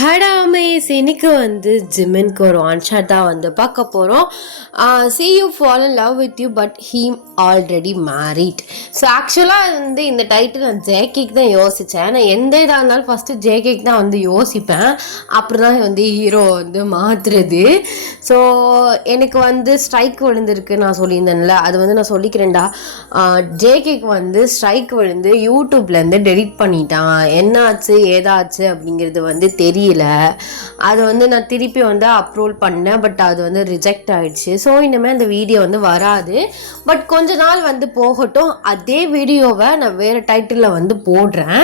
ஹடாமேஸ் இன்னைக்கு ஜிமின்க்கு ஒரு one shot தான் பார்க்க போகிறோம். see you fall in love with you but he already married. So ஆக்சுவலாக இந்த டைட்டில் நான் ஜேகேக்கு தான் யோசித்தேன். நான் எந்த இதாக இருந்தாலும் ஃபஸ்ட்டு ஜேகேக்கு தான் யோசிப்பேன். அப்புறம் தான் ஹீரோ மாற்றுறது. ஸோ எனக்கு ஸ்ட்ரைக் விழுந்திருக்கு நான் சொல்லியிருந்தேன்ல, அது நான் சொல்லிக்கிறேன்டா. ஜேகேக்கு ஸ்ட்ரைக் விழுந்து யூடியூப்லேருந்து டெலிட் பண்ணிட்டான். என்னாச்சு ஏதாச்சு அப்படிங்கிறது தெரியல. அது நான் திருப்பி அப்ரோல் பண்ணேன். பட் அது ரிஜெக்ட் ஆயிடுச்சு. ஸோ இனிமேல் அந்த வீடியோ வராது. பட் கொஞ்ச நாள் போகட்டும். அதே வீடியோவை நான் வேறு டைட்டிலில் போடுறேன்.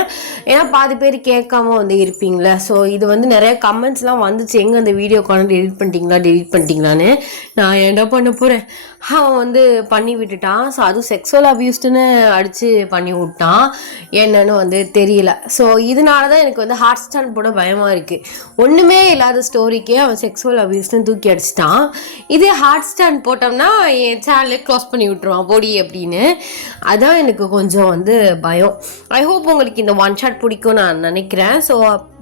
ஏன்னா பாதி பேர் கேட்காம இருப்பீங்களே. ஸோ இது நிறைய கமெண்ட்ஸ்லாம் வந்துச்சு, எங்கே அந்த வீடியோ கொண்டு டெலிட் பண்ணிட்டீங்களான்னு. நான் என்ன பண்ண போகிறேன், அவன் பண்ணி விட்டுட்டான். ஸோ அதுவும் செக்ஸுவல் அபியூஸ்டுன்னு அடித்து பண்ணி விட்டான். என்னன்னு தெரியல. ஸோ இதனால தான் எனக்கு ஹாட் ஸ்டாண்ட் போட பயமாக இருக்குது. ஒன்றுமே இல்லாத ஸ்டோரிக்கே அவன் செக்ஸுவல் அபியூஸ்ன்னு தூக்கி அடிச்சிட்டான். இதே ஹாட் ஸ்டாண்ட் போட்டோம்னா என் சேனலை க்ளோஸ் பண்ணி விட்டுருவான் பொடி அப்படின்னு. அதான் எனக்கு கொஞ்சம் பயம். ஐ ஹோப் உங்களுக்கு இந்த ஒன் ஷாட் பிடிக்கும் நான் நினைக்கிறேன். ஸோ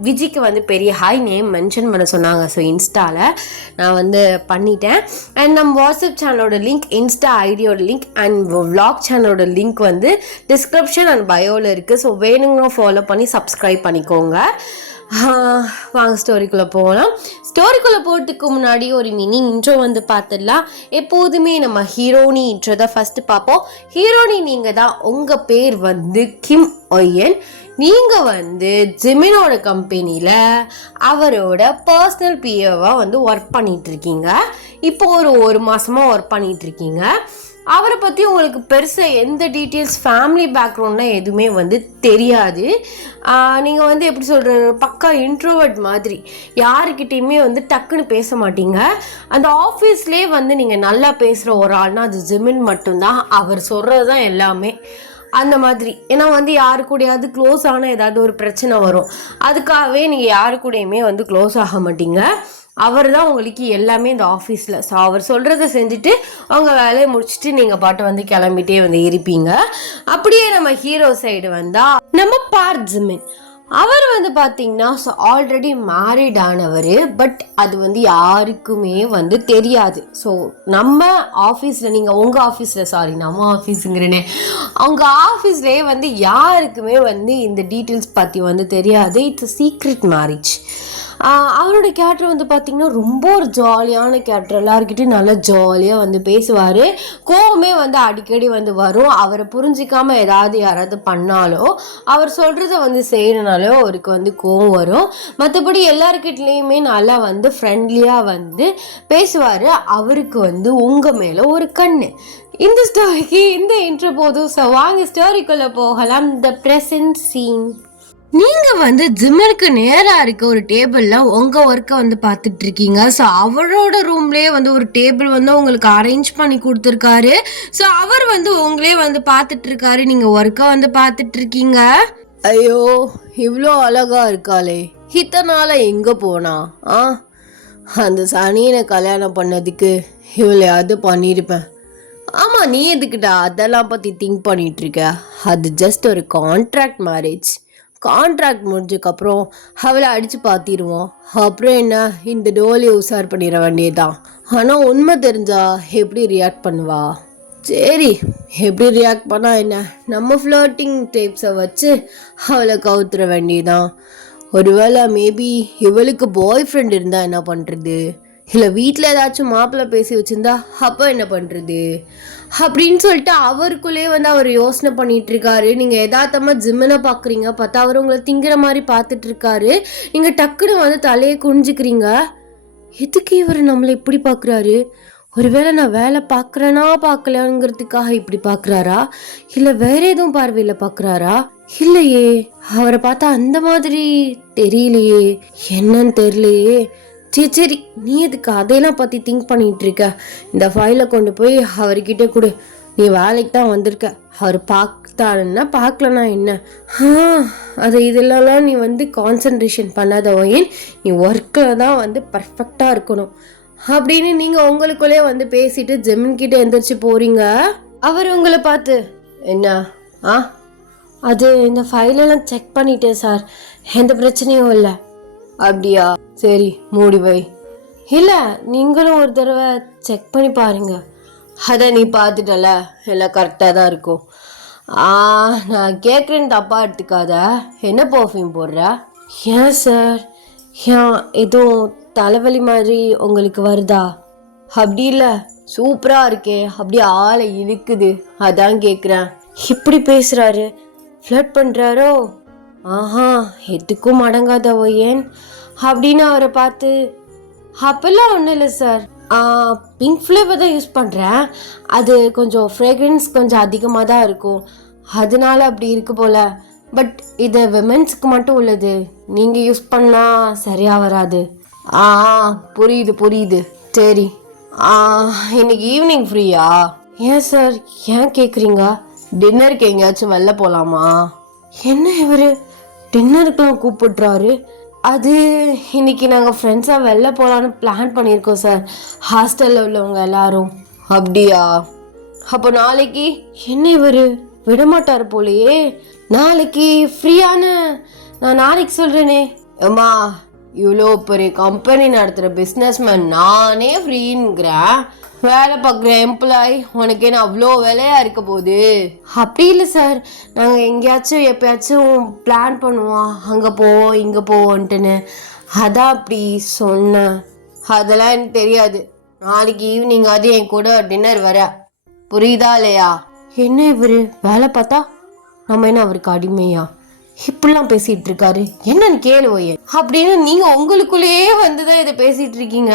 விஜிக்கு பெரிய ஹாய் நேம் மென்ஷன் பண்ண சொன்னாங்க. ஸோ இன்ஸ்டாவில் நான் பண்ணிட்டேன். அண்ட் நம்ம வாட்ஸ்அப் சேனலோட லிங்க், இன்ஸ்டா ஐடியோட லிங்க் அண்ட் விளாக் சேனலோட லிங்க் டிஸ்கிரிப்ஷன் அண்ட் பயோவில் இருக்குது. ஸோ வேணுங்க ஃபாலோ பண்ணி சப்ஸ்கிரைப் பண்ணிக்கோங்க. வாங்க ஸ்டோரிக்குள்ளே போகலாம். ஸ்டோரிக்குள்ளே போகிறதுக்கு முன்னாடி ஒரு மினி இன்ட்ரோ பார்த்துடலாம். எப்போதுமே நம்ம ஹீரோனி இன்ட்ரோ தான் ஃபஸ்ட்டு பார்ப்போம். ஹீரோனி நீங்கள் தான். உங்கள் பேர் கிம் ஒய்யன். நீங்கள் ஜிமினோட கம்பெனியில் அவரோட பர்சனல் பிஏவாக ஒர்க் பண்ணிகிட்ருக்கீங்க. இப்போ ஒரு மாதமாக ஒர்க் பண்ணிகிட்ருக்கீங்க. அவரை பற்றி உங்களுக்கு பெருசாக எந்த டீட்டெயில்ஸ், ஃபேமிலி பேக்ரவுண்ட்லாம் எதுவுமே தெரியாது. நீங்கள் எப்படி சொல்கிறது, பக்கா இன்ட்ரோவர்ட் மாதிரி. யாருக்கிட்டேயுமே டக்குன்னு பேச மாட்டீங்க. அந்த ஆஃபீஸ்லேயே நீங்கள் நல்லா பேசுகிற ஒரு ஆள்னா அது ஜிமின் மட்டும்தான். அவர் சொல்கிறது தான் எல்லாமே அந்த மாதிரி. ஏன்னா யாரு கூடயாவது க்ளோஸ் ஆனால் ஏதாவது ஒரு பிரச்சனை வரும். அதுக்காகவே நீங்கள் யாரு கூடயுமே க்ளோஸ் ஆக மாட்டீங்க. அவர் தான் உங்களுக்கு எல்லாமே இந்த ஆஃபீஸில். ஸோ அவர் சொல்கிறத செஞ்சுட்டு அவங்க வேலையை முடிச்சுட்டு நீங்கள் பாட்டு கிளம்பிட்டே இருப்பீங்க. அப்படியே நம்ம ஹீரோ சைடு வந்தால் நம்ம பார்த் ஜிமின். அவர் பார்த்தீங்கன்னா ஆல்ரெடி மேரிட் ஆனவர். பட் அது யாருக்குமே தெரியாது. ஸோ நம்ம ஆஃபீஸில், நீங்கள் உங்கள் ஆஃபீஸில், நம்ம ஆஃபீஸுங்கிறனே, அவங்க ஆஃபீஸ்லேயே யாருக்குமே இந்த டீட்டெயில்ஸ் பற்றி தெரியாது. It's secret marriage. அவரோட கேரக்டர் பார்த்தீங்கன்னா ரொம்ப ஒரு ஜாலியான கேரக்டர். எல்லாருக்கிட்டையும் நல்லா ஜாலியாக பேசுவார். கோவமே அடிக்கடி வரும். அவரை புரிஞ்சிக்காமல் ஏதாவது யாராவது பண்ணாலோ, அவர் சொல்கிறத செய்யறனாலோ அவருக்கு கோவம் வரும். மற்றபடி எல்லாருக்கிட்லேயுமே நல்லா ஃப்ரெண்ட்லியாக பேசுவார். அவருக்கு உங்கள் மேலே ஒரு கண்ணு. இந்த ஸ்டோரிக்கு இந்த இன்ட்ரோ போதும். ஸோ வாங்க ஸ்டோரிக்குள்ளே போகலாம். The present scene. நீங்கள் ஜிம்மருக்கு நேராக இருக்க ஒரு டேபிளில் உங்கள் ஒர்க்கை பார்த்துட்டு இருக்கீங்க. ஸோ அவரோட ரூம்லேயே ஒரு டேபிள் உங்களுக்கு அரேஞ்ச் பண்ணி கொடுத்துருக்காரு. ஸோ அவர் உங்களே பார்த்துட்டு இருக்காரு. நீங்கள் ஒர்க்கை பார்த்துட்டு இருக்கீங்க. ஐயோ, இவ்வளோ அழகா இருக்காளே, இத்தனால எங்கே போனா? அந்த சனியனை கல்யாணம் பண்ணதுக்கு இவளையாவது பண்ணியிருப்பேன். ஆமாம், நீ எதுக்கிட்டா அதெல்லாம் பற்றி திங்க் பண்ணிட்டு இருக்க? அது ஜஸ்ட் ஒரு கான்ட்ராக்ட் மேரேஜ். கான்ட்ராக்ட் முடிஞ்சதுக்கப்புறம் அவளை அடித்து பார்த்திடுவோம். அப்புறம் என்ன, இந்த டோலியை உஷார் பண்ணிட வேண்டியதுதான். ஆனால் உண்மை தெரிஞ்சா எப்படி ரியாக்ட் பண்ணுவா? சரி, எப்படி ரியாக்ட் பண்ணால் என்ன, நம்ம ஃப்ளர்ட்டிங் டேப்ஸை வச்சு அவளை கவுத்துற வேண்டியதுதான். ஒருவேளை மேபி இவளுக்கு பாய் ஃப்ரெண்ட் இருந்தால் என்ன பண்ணுறது? இல்லை வீட்டில் ஏதாச்சும் மாப்பிள்ளை பேசி வச்சுருந்தா அப்போ என்ன பண்ணுறது அப்படின்னு சொல்லிட்டு அவருக்குள்ளே அவர் யோசனை பண்ணிட்டு இருக்காரு. நீங்கள் யதார்த்தமாக ஜிம்மில் பார்க்குறீங்க. பார்த்தா அவர் உங்களை திங்கிற மாதிரி பார்த்துட்ருக்காரு. நீங்கள் டக்குன்னு தலையை குனிஞ்சிக்கிறீங்க. எதுக்கு இவர் நம்மளை இப்படி பார்க்குறாரு? ஒருவேளை நான் வேலை பார்க்குறேனா பார்க்கலாங்கிறதுக்காக இப்படி பார்க்குறாரா? இல்லை வேற எதுவும் பார்வையில் பார்க்குறாரா? இல்லையே, அவரை பார்த்தா அந்த மாதிரி தெரியலையே. என்னன்னு தெரியலையே. சரி, நீ எதுக்கு அதையெல்லாம் பற்றி திங்க் பண்ணிகிட்டு இருக்க? இந்த ஃபைலை கொண்டு போய் அவர்கிட்ட கொடு. நீ வேலைக்கு தான் வந்திருக்க. அவர் பார்த்தாருன்னா பார்க்கலன்னா என்ன? அதை இதெல்லாம் நீ கான்சன்ட்ரேஷன் பண்ணாத ஒயின். நீ ஒர்க்கில் தான் பர்ஃபெக்டாக இருக்கணும் அப்படின்னு நீங்கள் உங்களுக்குள்ளே பேசிட்டு ஜெமின்கிட்ட எந்திரிச்சு போகிறீங்க. அவர் உங்களை பார்த்து, என்ன அது இந்த ஃபைலெல்லாம் செக் பண்ணிட்டேன் சார், எந்த பிரச்சனையும் இல்லை. அப்படியா, சரி மூடி வை. இல்லை, நீங்களும் ஒரு தடவை செக் பண்ணி பாருங்க. அதான் நீ பார்த்துட்டல, எல்லாம் கரெக்டாக தான் இருக்கும். நான் கேட்குறேன்னு தப்பாக எடுத்துக்காத. என்ன பர்ஃப்யூம் போடுற? ஏன் சார், ஏன் எதுவும் தலைவலி மாதிரி உங்களுக்கு வருதா? அப்படி இல்லை, சூப்பராக இருக்கே, அப்படியே ஆளை இழுக்குது, அதான் கேட்குறேன். இப்படி பேசுகிறாரு, ஃப்ளட் பண்ணுறாரோ? ஆஹா, எதுக்கும் அடங்காதவோ ஏன் அப்படின்னு அவரை பார்த்து. அப்பெல்லாம் ஒன்றும் இல்லை சார், பிங்க் ஃப்ளேவர் தான் யூஸ் பண்ணுறேன். அது கொஞ்சம் ஃப்ரேக்ரன்ஸ் கொஞ்சம் அதிகமாக தான் இருக்கும், அதனால அப்படி இருக்கு போல். பட் இது விமென்ஸுக்கு மட்டும் உள்ளது, நீங்கள் யூஸ் பண்ணால் சரியாக வராது. புரியுது புரியுது. சரி, இன்னைக்கு ஈவினிங் ஃப்ரீயா? ஏன் சார், ஏன் கேட்குறீங்க? டின்னருக்கு எங்கேயாச்சும் வெளில போகலாமா? என்ன இவர் டின்னருக்குலாம் கூப்பிடுறாரு? அது இன்னைக்கு நாங்கள் ஃப்ரெண்ட்ஸாக வெளில போகலான்னு பிளான் பண்ணியிருக்கோம் சார், ஹாஸ்டலில் உள்ளவங்க எல்லாரும். அப்படியா? அப்போ நாளைக்கு? என்ன இவர் விடமாட்டார் போலையே. நாளைக்கு ஃப்ரீயான, நான் நாளைக்கு சொல்கிறேனே. அம்மா, இவ்வளோ பெரிய கம்பெனி நடத்துகிற பிஸ்னஸ்மேன் நானே ஃப்ரீங்கிறேன், வேலை பார்க்குற எம்ப்ளாய் உனக்கு என்ன அவ்வளோ வேலையாக இருக்க போகுது? அப்படி இல்லை சார், நாங்கள் எங்கேயாச்சும் எப்பயாச்சும் பிளான் பண்ணுவோம், அங்கே போவோம் இங்கே போவோன்ட்டுன்னு, அதான் அப்படி சொன்னேன். அதெல்லாம் எனக்கு தெரியாது. நாளைக்கு ஈவினிங் அது என் கூட டின்னர் வர, புரியுதா இல்லையா? என்ன இவர் வேலை பார்த்தா நம்ம என்ன அவருக்கு அடிமையா? இப்படிலாம் பேசிட்டு இருக்காரு, என்னன்னு கேளுவோயே அப்படின்னு நீங்க உங்களுக்குள்ளேயே வந்துதான் இதை பேசிட்டு இருக்கீங்க.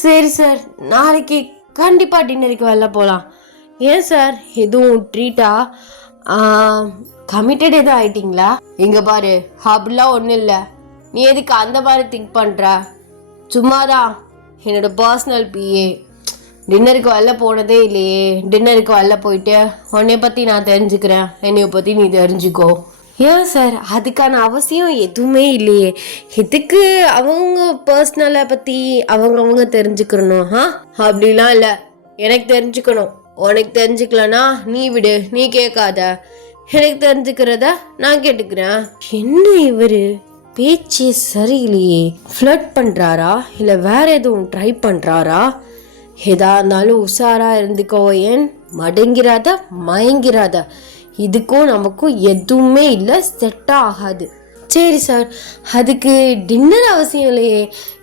சரி சார், நாளைக்கு கண்டிப்பா டின்னருக்கு வெளில போகலாம். ஏன் சார், எதுவும் ட்ரீட்டா? கமிட்டட் எதுவும் ஆயிட்டீங்களா? இங்க பாரு, அப்படிலாம் ஒன்றும் இல்லை, நீ எதுக்கு அந்த மாதிரி திங்க் பண்ற? சும்மாதான், என்னோட பர்சனல் பிஏ. டின்னருக்கு வெளில போனதே இல்லையே, டின்னருக்கு வெளில போயிட்டு உன்னைய பற்றி நான் தெரிஞ்சுக்கிறேன், என்னைய பற்றி நீ தெரிஞ்சுக்கோ. ஏன் சார், அதுக்கான அவசியம் எதுவுமே இல்லையே. எதுக்கு அவங்க பர்சனலை பற்றி அவங்க தெரிஞ்சுக்கணும்? அப்படிலாம் இல்லை, எனக்கு தெரிஞ்சுக்கணும். உனக்கு தெரிஞ்சுக்கலனா நீ விடு, நீ கேட்காத. எனக்கு தெரிஞ்சுக்கிறத நான் கேட்டுக்கிறேன். என்ன இவர் பேச்சு சரியில்லையே. ஃப்ளட் பண்ணுறாரா இல்லை வேற எதுவும் ட்ரை பண்ணுறாரா? எதா இருந்தாலும் உஷாரா இருந்துக்கோ, ஏன் மடங்கிறாத மயங்கிறாத. இதுக்கும் நமக்கும் எதுவுமே இல்லை, செட்டாக ஆகாது. சரி சார், அதுக்கு டின்னர் அவசியம் இல்லையே,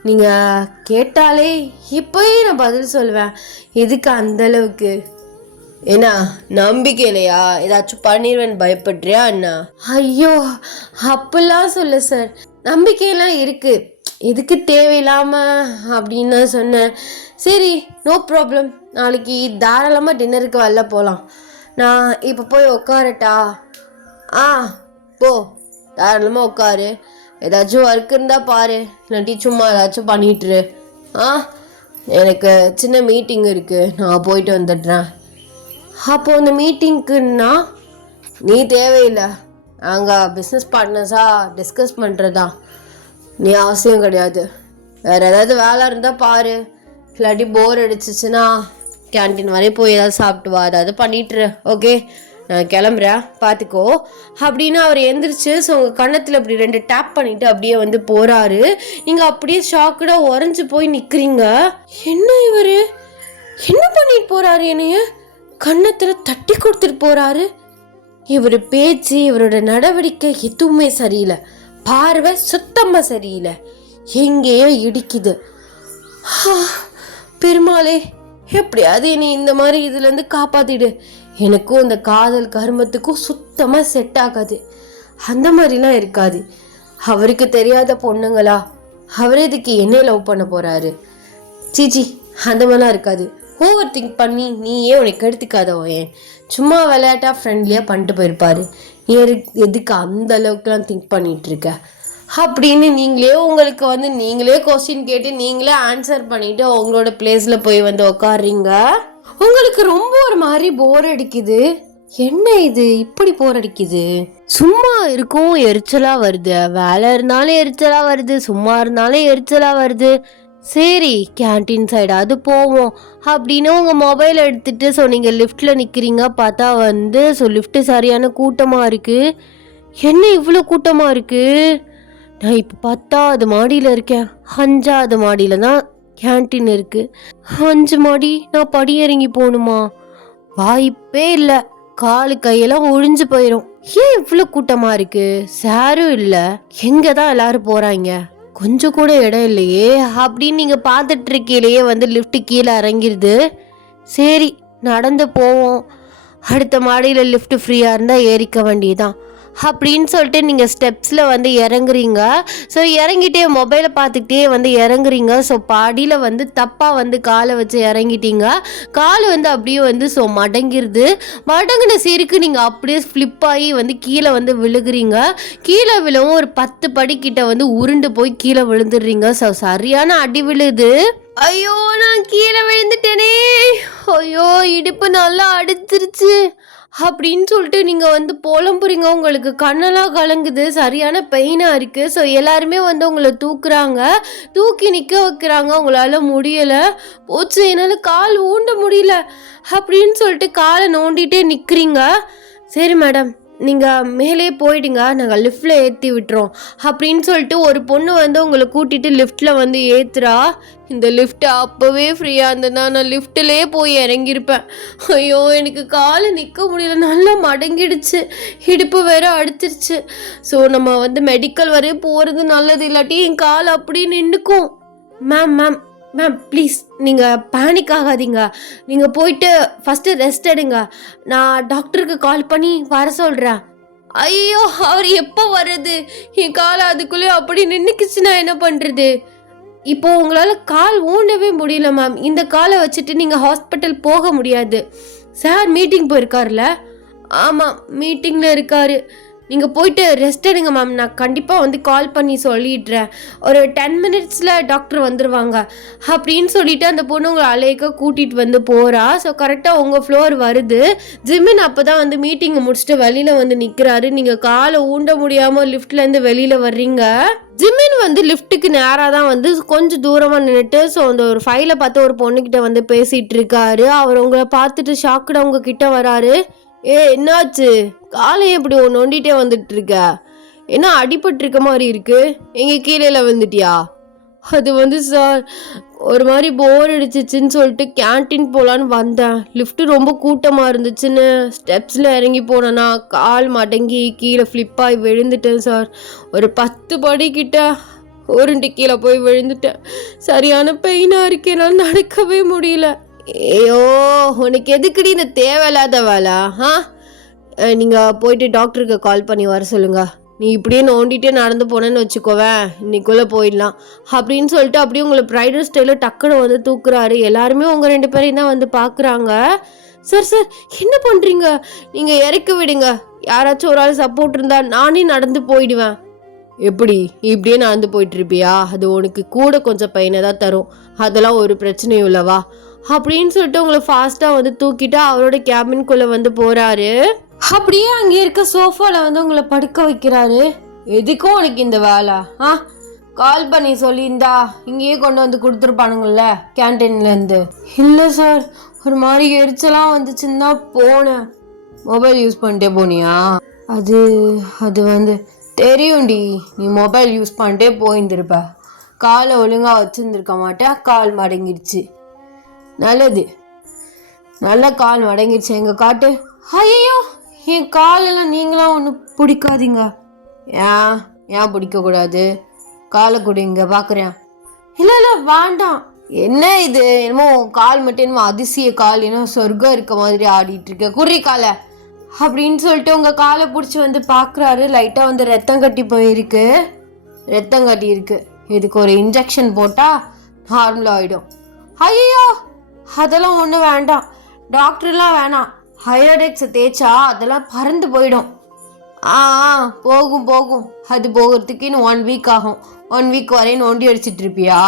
நீங்கள் கேட்டாலே இப்போயே நான் பதில் சொல்லுவேன். எதுக்கு அந்த அளவுக்கு? ஏன்னா நம்பிக்கை இல்லையா? ஏதாச்சும் பண்ணிடுவேன் பயப்படுறியா அண்ணா? ஐயோ, அப்பெல்லாம் சொல்ல சார், நம்பிக்கையெல்லாம் இருக்கு, எதுக்கு தேவையில்லாம அப்படின்னு தான் சொன்னேன். சரி, நோ ப்ராப்ளம், நாளைக்கு தாராளமாக டின்னருக்கு வெளில போகலாம். நான் இப்போ போய் உட்காரட்டா? போ, தாராளமாக உட்காரு. ஏதாச்சும் ஒர்க் இருந்தால் பாரு, இல்லாட்டி சும்மா ஏதாச்சும் பண்ணிட்டுரு. எனக்கு சின்ன மீட்டிங் இருக்குது, நான் போயிட்டு வந்துடுறேன். அப்போது அந்த மீட்டிங்க்குன்னா நீ தேவையில்லை, நாங்கள் பிஸ்னஸ் பார்ட்னர்ஸாக டிஸ்கஸ் பண்ணுறதா, நீ அவசியம் கிடையாது. வேறு ஏதாவது வேலை இருந்தால் பாரு, இல்லாட்டி போர் அடிச்சிச்சுன்னா கேன்டீன் வரையும் போய் ஏதாவது சாப்பிட்டு வா, ஏதாவது பண்ணிட்டுரு. ஓகே, நான் கிளம்புறேன், பார்த்துக்கோ அப்படின்னு அவர் எந்திரிச்சு உங்கள் கன்னத்தில் அப்படி 2 டேப் பண்ணிவிட்டு அப்படியே வந்து போகிறாரு. நீங்கள் அப்படியே ஷாக்குடாக உறைஞ்சி போய் நிற்கிறீங்க. என்ன இவர் என்ன பண்ணிட்டு போகிறாரு? என்னைய கன்னத்தில் தட்டி கொடுத்துட்டு போகிறாரு. இவர் பேச்சு, இவரோட நடவடிக்கை எதுவுமே சரியில்லை, பார்வை சுத்தமாக சரியில்லை, எங்கேயோ இடிக்குது. பெருமாளே, எப்படியாவது என்னை இந்த மாதிரி இதுலேருந்து காப்பாற்றிடு. எனக்கும் இந்த காதல் கர்மத்துக்கும் சுத்தமாக செட் ஆகாது. அந்த மாதிரிலாம் இருக்காது. அவருக்கு தெரியாத பொண்ணுங்களா? அவர் எதுக்கு என்ன லவ் பண்ண போகிறாரு? சீச்சி, அந்த மாதிரிலாம் இருக்காது. ஓவர் திங்க் பண்ணி நீயே உனக்கு எடுத்துக்காத. ஏன் சும்மா விளையாட்டா ஃப்ரெண்ட்லியாக பண்ணிட்டு போயிருப்பாரு, நீ எதுக்கு அந்த அளவுக்குலாம் திங்க் பண்ணிட்டு இருக்க அப்படின்னு நீங்களே உங்களுக்கு வந்து நீங்களே கொஸ்டின் கேட்டு நீங்களே ஆன்சர் பண்ணிட்டு உங்களோட பிளேஸில் போய் வந்து உட்காடுறீங்க. உங்களுக்கு ரொம்ப ஒரு மாதிரி போர் அடிக்குது. என்ன இது இப்படி போர் அடிக்குது? சும்மா இருக்கும் எரிச்சலாக வருது, வேலை இருந்தாலும் எரிச்சலாக வருது, சும்மா இருந்தாலும் எரிச்சலாக வருது. சரி, கேன்டீன் சைடாவது போவோம் அப்படின்னு உங்கள் மொபைல் எடுத்துகிட்டு நீங்கள் லிஃப்ட்டில் நிற்கிறீங்க. பார்த்தா லிஃப்ட்டு சரியான கூட்டமாக இருக்குது. என்ன இவ்வளோ கூட்டமாக இருக்குது? நான் இப்போ 10வது மாடியில் இருக்கேன். 5வது மாடியில் தான் கேன்டீன் இருக்கு. 5 மாடி நான் படி இறங்கி போகணுமா? வாய்ப்பே இல்லை. காலு கையெல்லாம் ஒழிஞ்சு போயிடும். ஏன் இவ்வளோ கூட்டமா இருக்கு? சாரும் இல்லை. எங்க தான் எல்லாரும் போறாங்க? கொஞ்சம் கூட இடம் இல்லையே அப்படின்னு நீங்க பார்த்துட்டு இருக்கையிலேயே வந்து லிஃப்ட் கீழே இறங்கிருது. சரி நடந்து போவோம். அடுத்த மாடியில் லிஃப்ட் ஃப்ரீயாக இருந்தால் ஏறிக்க வேண்டியதான் அப்படின்னு சொல்லிட்டு நீங்கள் ஸ்டெப்ஸில் வந்து இறங்குறீங்க. ஸோ இறங்கிட்டே மொபைலை பார்த்துக்கிட்டே வந்து இறங்குறீங்க. ஸோ படியில் வந்து தப்பாக வந்து காலை வச்சு இறங்கிட்டீங்க. கால் வந்து அப்படியே வந்து ஸோ மடங்கிருது. மடங்கின சீருக்கு நீங்கள் அப்படியே ஃப்ளிப் ஆகி வந்து கீழே வந்து விழுகுறீங்க. கீழே விழவும் ஒரு 10 படிக்கிட்ட வந்து உருண்டு போய் கீழே விழுந்துடுறீங்க. ஸோ சரியான அடி விழுது. ஐயோ நான் கீழே விழுந்துட்டேனே, ஐயோ இடுப்பு நல்லா அடிச்சிருச்சு அப்படின்னு சொல்லிட்டு நீங்கள் வந்து புலம்புறீங்க. உங்களுக்கு கண்ணெல்லாம் கலங்குது, சரியான பெயினாக இருக்குது. ஸோ எல்லாருமே வந்து உங்களை தூக்குறாங்க, தூக்கி நிற்க வைக்கிறாங்க. உங்களால் முடியலை. போச்சு என்னால் கால் ஊண்ட முடியல அப்படின்னு சொல்லிட்டு காலை நோண்டிகிட்டே நிற்கிறீங்க. சரி மேடம் நீங்கள் மேலே போயிடுங்க, நாங்கள் லிஃப்டில் ஏற்றி விட்டுறோம் அப்படின்னு சொல்லிட்டு ஒரு பொண்ணு வந்து உங்களை கூட்டிகிட்டு லிஃப்டில் வந்து ஏற்றுறா. இந்த லிஃப்ட் அப்போவே ஃப்ரீயாக இருந்ததுன்னா நான் லிஃப்ட்டிலே போய் இறங்கியிருப்பேன். ஐயோ எனக்கு காலை நிற்க முடியல, நல்லா மடங்கிடுச்சு, இடுப்பு வேற அடிச்சிருச்சு. ஸோ நம்ம வந்து மெடிக்கல் வரையும் போகிறது நல்லது, இல்லாட்டி என் கால் அப்படி நின்றுக்கும். மேம் மேம் மேம் ப்ளீஸ் நீங்கள் பேனிக் ஆகாதீங்க. நீங்கள் போயிட்டு ஃபஸ்ட்டு ரெஸ்ட் எடுங்க. நான் டாக்டருக்கு கால் பண்ணி வர சொல்கிறேன். ஐயோ அவர் எப்போ வர்றது? என் கால் அதுக்குள்ளே அப்படி நின்றுக்குச்சுன்னா என்ன பண்ணுறது? இப்போது உங்களால் கால் ஊண்டவே முடியல மேம். இந்த காலை வச்சுட்டு நீங்கள் ஹாஸ்பிட்டல் போக முடியாது. சார் மீட்டிங் போயிருக்காருல? ஆமாம் மீட்டிங்கில் இருக்கார். நீங்கள் போயிட்டு ரெஸ்ட் எடுங்க மேம். நான் கண்டிப்பாக வந்து கால் பண்ணி சொல்லிடுறேன். ஒரு 10 மினிட்ஸில் டாக்டர் வந்துடுவாங்க அப்படின்னு சொல்லிட்டு அந்த பொண்ணு உங்களை அலைக்க கூட்டிகிட்டு வந்து போகிறா. ஸோ கரெக்டாக உங்கள் ஃப்ளோர் வருது. ஜிமின் அப்போ தான் வந்து மீட்டிங்கை முடிச்சுட்டு வெளியில் வந்து நிற்கிறாரு. நீங்கள் காலை ஊண்ட முடியாமல் லிஃப்ட்லேருந்து வெளியில் வர்றீங்க. ஜிமின் வந்து லிஃப்ட்டுக்கு நேராக தான் வந்து கொஞ்சம் தூரமாக நின்றுட்டு ஸோ அந்த ஒரு ஃபைலை பார்த்து ஒரு பொண்ணுக்கிட்ட வந்து பேசிகிட்டு இருக்காரு. அவர் உங்களை பார்த்துட்டு ஷாக்குட உங்ககிட்ட வராரு. என்னாச்சு? காலை எப்படி நோண்டிகிட்டே வந்துட்டு இருக்க? என்ன அடிபட்டிருக்க மாதிரி இருக்கு? எங்க கீழே வந்துட்டியா? அது வந்து சார் ஒரு மாதிரி போர் அடிச்சிச்சுன்னு சொல்லிட்டு கேன்டீன் போகலான்னு வந்தேன். லிஃப்ட்டு ரொம்ப கூட்டமாக இருந்துச்சுன்னு ஸ்டெப்ஸில் இறங்கி போனேன்னா கால் மடங்கி கீழே ஃப்ளிப்பாகி விழுந்துட்டேன் சார். ஒரு 10 படிக்கிட்ட உருண்டு கீழே போய் விழுந்துட்டேன். சரியான பெயினாக இருக்கு, என்னால் நடக்கவே முடியல. ஐயோ உனக்கு எதுக்குடி இந்த தேவையில்லாத வேலை? நீங்கள் போயிட்டு டாக்டருக்கு கால் பண்ணி வர சொல்லுங்கள். நீ இப்படியே நோண்டிகிட்டே நடந்து போனேன்னு வச்சுக்கோவேன், இன்னைக்குள்ளே போயிடலாம் அப்படின்னு சொல்லிட்டு அப்படியே உங்களை ப்ரைடல் ஸ்டைலில் டக்குன்னு வந்து தூக்குறாரு. எல்லாருமே உங்கள் 2 பேரையும் தான் வந்து பார்க்குறாங்க. சார் சார் என்ன பண்ணுறீங்க? நீங்கள் இறக்கி விடுங்க. யாராச்சும் ஒரு ஆள் சப்போர்ட் இருந்தால் நானே நடந்து போயிடுவேன். எப்படி இப்படியே நடந்து போயிட்டுருப்பியா? அது உனக்கு கூட கொஞ்சம் பையனை தான் தரும், அதெல்லாம் ஒரு பிரச்சனையும் இல்லவா அப்படின்னு சொல்லிட்டு உங்களை ஃபாஸ்ட்டாக வந்து தூக்கிட்டு அவரோட கேபின்குள்ளே வந்து போகிறாரு. அப்படியே அங்கே இருக்க சோஃபாவில் வந்து உங்களை படுக்க வைக்கிறாரு. எதுக்கும் உனக்கு இந்த வேலை? கால் பண்ணி சொல்லியிருந்தா இங்கேயே கொண்டு வந்து கொடுத்துருப்பானுங்கள்ல கேன்டீன்லேருந்து. இல்லை சார் ஒரு மாதிரி எரிச்சலாக வந்துச்சுன்னு தான் போனேன். மொபைல் யூஸ் பண்ணிட்டே போனியா? அது வந்து தெரியும்டி, நீ மொபைல் யூஸ் பண்ணிட்டே போயிருந்திருப்ப. காலை ஒழுங்காக வச்சுருந்துருக்க மாட்டேன், கால் மடங்கிடுச்சு. நல்லது, நல்லா கால் மடங்கிடுச்சு. எங்க காட்டு. ஐயோ என் காலெல்லாம் நீங்களாம் ஒன்றும் பிடிக்காதீங்க. ஏன் பிடிக்கக்கூடாது? காலை கொடுங்க பார்க்குறேன். இல்லை இல்லை வேண்டாம். என்ன இது என்னமோ கால் மட்டும் என்னமோ அதிசய கால், என்ன சொர்க்கம் இருக்க மாதிரி ஆடிட்டு இருக்க, குறி காலை அப்படின்னு சொல்லிட்டு உங்கள் காலை பிடிச்சி வந்து பார்க்குறாரு. லைட்டாக வந்து ரத்தம் கட்டி போயிருக்கு. ரத்தம் கட்டி இருக்கு, இதுக்கு ஒரு இன்ஜெக்ஷன் போட்டால் நார்மலாக ஆகிடும். ஐயோ அதெல்லாம் ஒன்றும் வேண்டாம், டாக்டர்லாம் வேணாம். ஹைரோடெக்ஸை தேய்ச்சா அதெல்லாம் பறந்து போயிடும். போகும், அது போகிறதுக்கு இன்னும் 1 வீக் ஆகும். 1 வீக் வரையும் நோண்டி அடிச்சிட்டு இருப்பியா?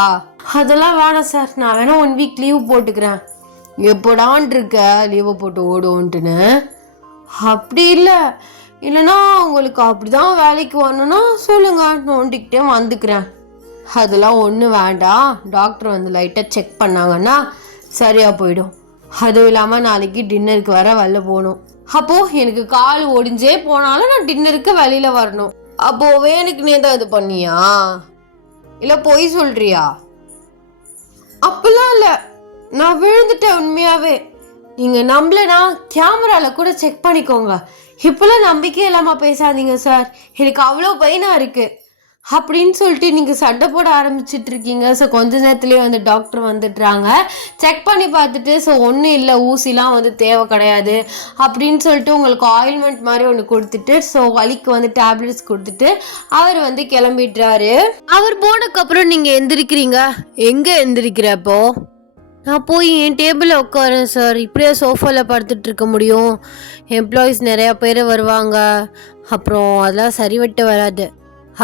அதெல்லாம் வேணாம் சார், நான் வேணா 1 வீக் லீவ் போட்டுக்கிறேன். எப்போடான் இருக்க லீவை போட்டு ஓடுவோன்ட்டுன்னு? அப்படி இல்லைன்னா உங்களுக்கு அப்படிதான் வேலைக்கு வரணும்னா சொல்லுங்க, நோண்டிக்கிட்டே வந்துக்கிறேன். அதெல்லாம் ஒன்றும் வேண்டாம். டாக்டர் வந்து லைட்டாக செக் பண்ணாங்கன்னா சரியாக போயிடும். அதுவும் இல்லாமல் நாளைக்கு டின்னருக்கு வர வெளில போகணும். அப்போது எனக்கு கால் ஒடிஞ்சே போனாலும் நான் டின்னருக்கு வெளியில் வரணும். அப்போ வேணுக்குனே தான் இது பண்ணியா இல்ல பொய் சொல்றியா? அப்பெல்லாம் இல்ல, நான் விழுந்துட்டேன் உண்மையாவே. நீங்க நம்பலனா கேமரால கூட செக் பண்ணிக்கோங்க. இப்பெல்லாம் நம்பிக்கை இல்லாம பேசாதீங்க சார், எனக்கு அவ்வளோ பெயினா இருக்கு அப்படின்னு சொல்லிட்டு நீங்கள் சண்டை போட ஆரம்பிச்சிட்டு இருக்கீங்க. ஸோ கொஞ்ச நேரத்துலேயே வந்து டாக்டர் வந்துடுறாங்க. செக் பண்ணி பார்த்துட்டு ஸோ ஒன்றும் இல்லை, ஊசிலாம் வந்து தேவை கிடையாது அப்படின்னு சொல்லிட்டு உங்களுக்கு ஆயில்மெண்ட் மாதிரி ஒன்று கொடுத்துட்டு ஸோ வலிக்கு வந்து டேப்லெட்ஸ் கொடுத்துட்டு அவர் வந்து கிளம்பிடுறாரு. அவர் போனதுக்கப்புறம் நீங்கள் எந்திரிக்கிறீங்க. எங்கே எந்திரிக்கிறப்போ? நான் போய் என் டேபிளில் உட்காரேன் சார். இப்படியே சோஃபாவில் படுத்துட்டு இருக்க முடியும்? எம்ப்ளாயீஸ் நிறையா பேர் வருவாங்க, அப்புறம் அதெல்லாம் சரிவட்டு வராது.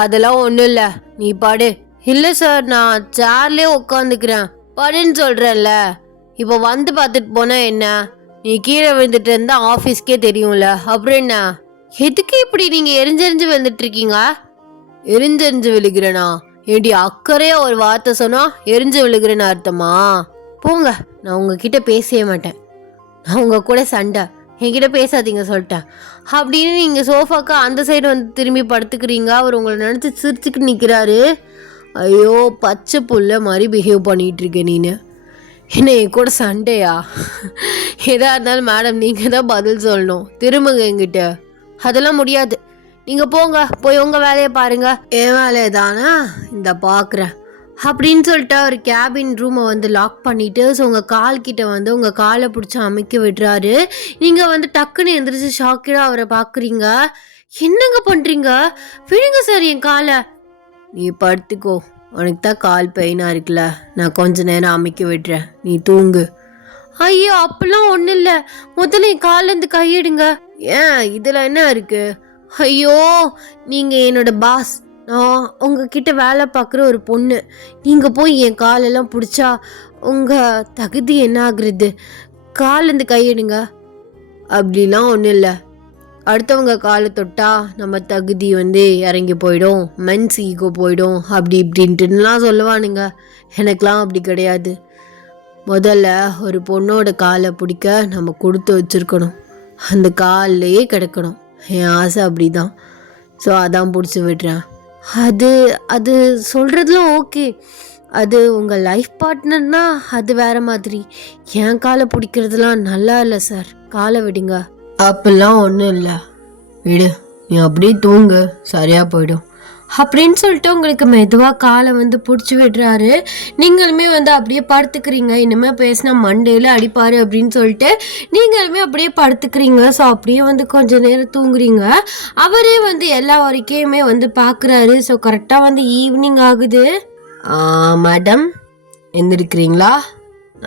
அதெல்லாம் ஒன்றும் இல்லை, நீ பாடு. இல்லை சார், நான் சேர்லேயே உட்காந்துக்கிறேன். படுன்னு சொல்கிறேன்ல. இப்போ வந்து பார்த்துட்டு போனால் என்ன? நீ கீழே விழுந்துட்டு இருந்தா ஆஃபீஸ்க்கே தெரியும்ல, அப்புறம் என்ன? எதுக்கு இப்படி நீங்கள் எரிஞ்செறிஞ்சு விழுந்துட்டுருக்கீங்க? எரிஞ்செறிஞ்சு விழுகிறேனா? ஏடி அக்கறையாக ஒரு வார்த்தை சொன்னால் எரிஞ்சு விழுகிறேன்னு அர்த்தமா? போங்க, நான் உங்ககிட்ட பேசவே மாட்டேன். நான் உங்கள் கூட சண்டை, என்கிட்ட பேசாதீங்க சொல்லிட்டேன் அப்படின்னு நீங்கள் சோஃபாக்கு அந்த சைடு வந்து திரும்பி படுத்துக்கிறீங்க. அவர் உங்களை நினச்சி சிரிச்சுக்கு நிற்கிறாரு. ஐயோ, பச்சை புல்ல மாதிரி பிஹேவ் பண்ணிகிட்டு இருக்கேன் நீனு. என்ன என் கூட சண்டையா? எதாக இருந்தாலும் மேடம் நீங்கள் தான் பதில் சொல்லணும், திரும்புங்க என்கிட்ட. அதெல்லாம் முடியாது, நீங்கள் போங்க, போய் உங்கள் வேலையை பாருங்கள். என் வேலையை தானே இந்த பார்க்குறேன் அப்படின்னு சொல்லிட்டு அவர் கேபின் ரூமை வந்து லாக் பண்ணிவிட்டு ஸோ உங்கள் கால்கிட்ட வந்து உங்கள் காலை பிடிச்சி அமைக்க விடுறாரு. நீங்கள் வந்து டக்குன்னு எந்திரிச்சு ஷாக்கிடாக அவரை பார்க்குறீங்க. என்னங்க பண்ணுறீங்க? விடுங்க சார் என் காலை. நீ படுத்துக்கோ, உனக்கு தான் கால் பெயினாக இருக்குல்ல, நான் கொஞ்ச நேரம் அமைக்க விடுறேன், நீ தூங்கு. ஐயோ, அப்பெல்லாம் ஒன்றும் இல்லை, முதல்ல என் காலேருந்து கையிடுங்க. ஏன், இதில் என்ன இருக்குது? ஐயோ, நீங்கள் என்னோட பாஸ், நான் உங்ககிட்ட வேலை பார்க்குற ஒரு பொண்ணு. நீங்கள் போய் என் காலெல்லாம் பிடிச்சா உங்கள் தகுதி என்ன ஆகுறது? காலேருந்து கையிடுங்க. அப்படிலாம் ஒன்றும் இல்லை, அடுத்தவங்க காலை தொட்டா நம்ம தகுதி வந்து இறங்கி போயிடும், மென்ஸ் ஈகோ போயிடும், அப்படி இப்படின்ட்டுலாம் சொல்லுவானுங்க. எனக்கெலாம் அப்படி கிடையாது. முதல்ல ஒரு பொண்ணோட காலை பிடிக்க நம்ம கொடுத்து வச்சுருக்கணும், அந்த கால்லையே கிடக்கணும். என் ஆசை அப்படி தான். ஸோ அதான் பிடிச்சி விடுறேன். அது அது சொல்கிறதுலாம் ஓகே, அது உங்கள் லைஃப் பார்ட்னர்னா அது வேறு மாதிரி. என் காலை பிடிக்கிறதுலாம் நல்லா இல்லை சார், காலை விடுங்க. அப்பெல்லாம் ஒன்றும் இல்லை, விடு, நீ அப்படியே தூங்கு, சரியாக போயிடும் அப்படின்னு சொல்லிட்டு உங்களுக்கு மெதுவாக காலை வந்து பிடிச்சி விடுறாரு. நீங்களுமே வந்து அப்படியே படுத்துக்கிறீங்க. இனிமேல் பேசினா மண்டேல அடிப்பார் அப்படின்னு சொல்லிட்டு நீங்களுமே அப்படியே படுத்துக்கிறீங்க. ஸோ அப்படியே வந்து கொஞ்சம் நேரம் தூங்குறீங்க. அவரே வந்து எல்லா வரைக்குமே வந்து பார்க்குறாரு. ஸோ கரெக்டாக வந்து ஈவினிங் ஆகுது. மேடம் எந்திருக்கிறீங்களா?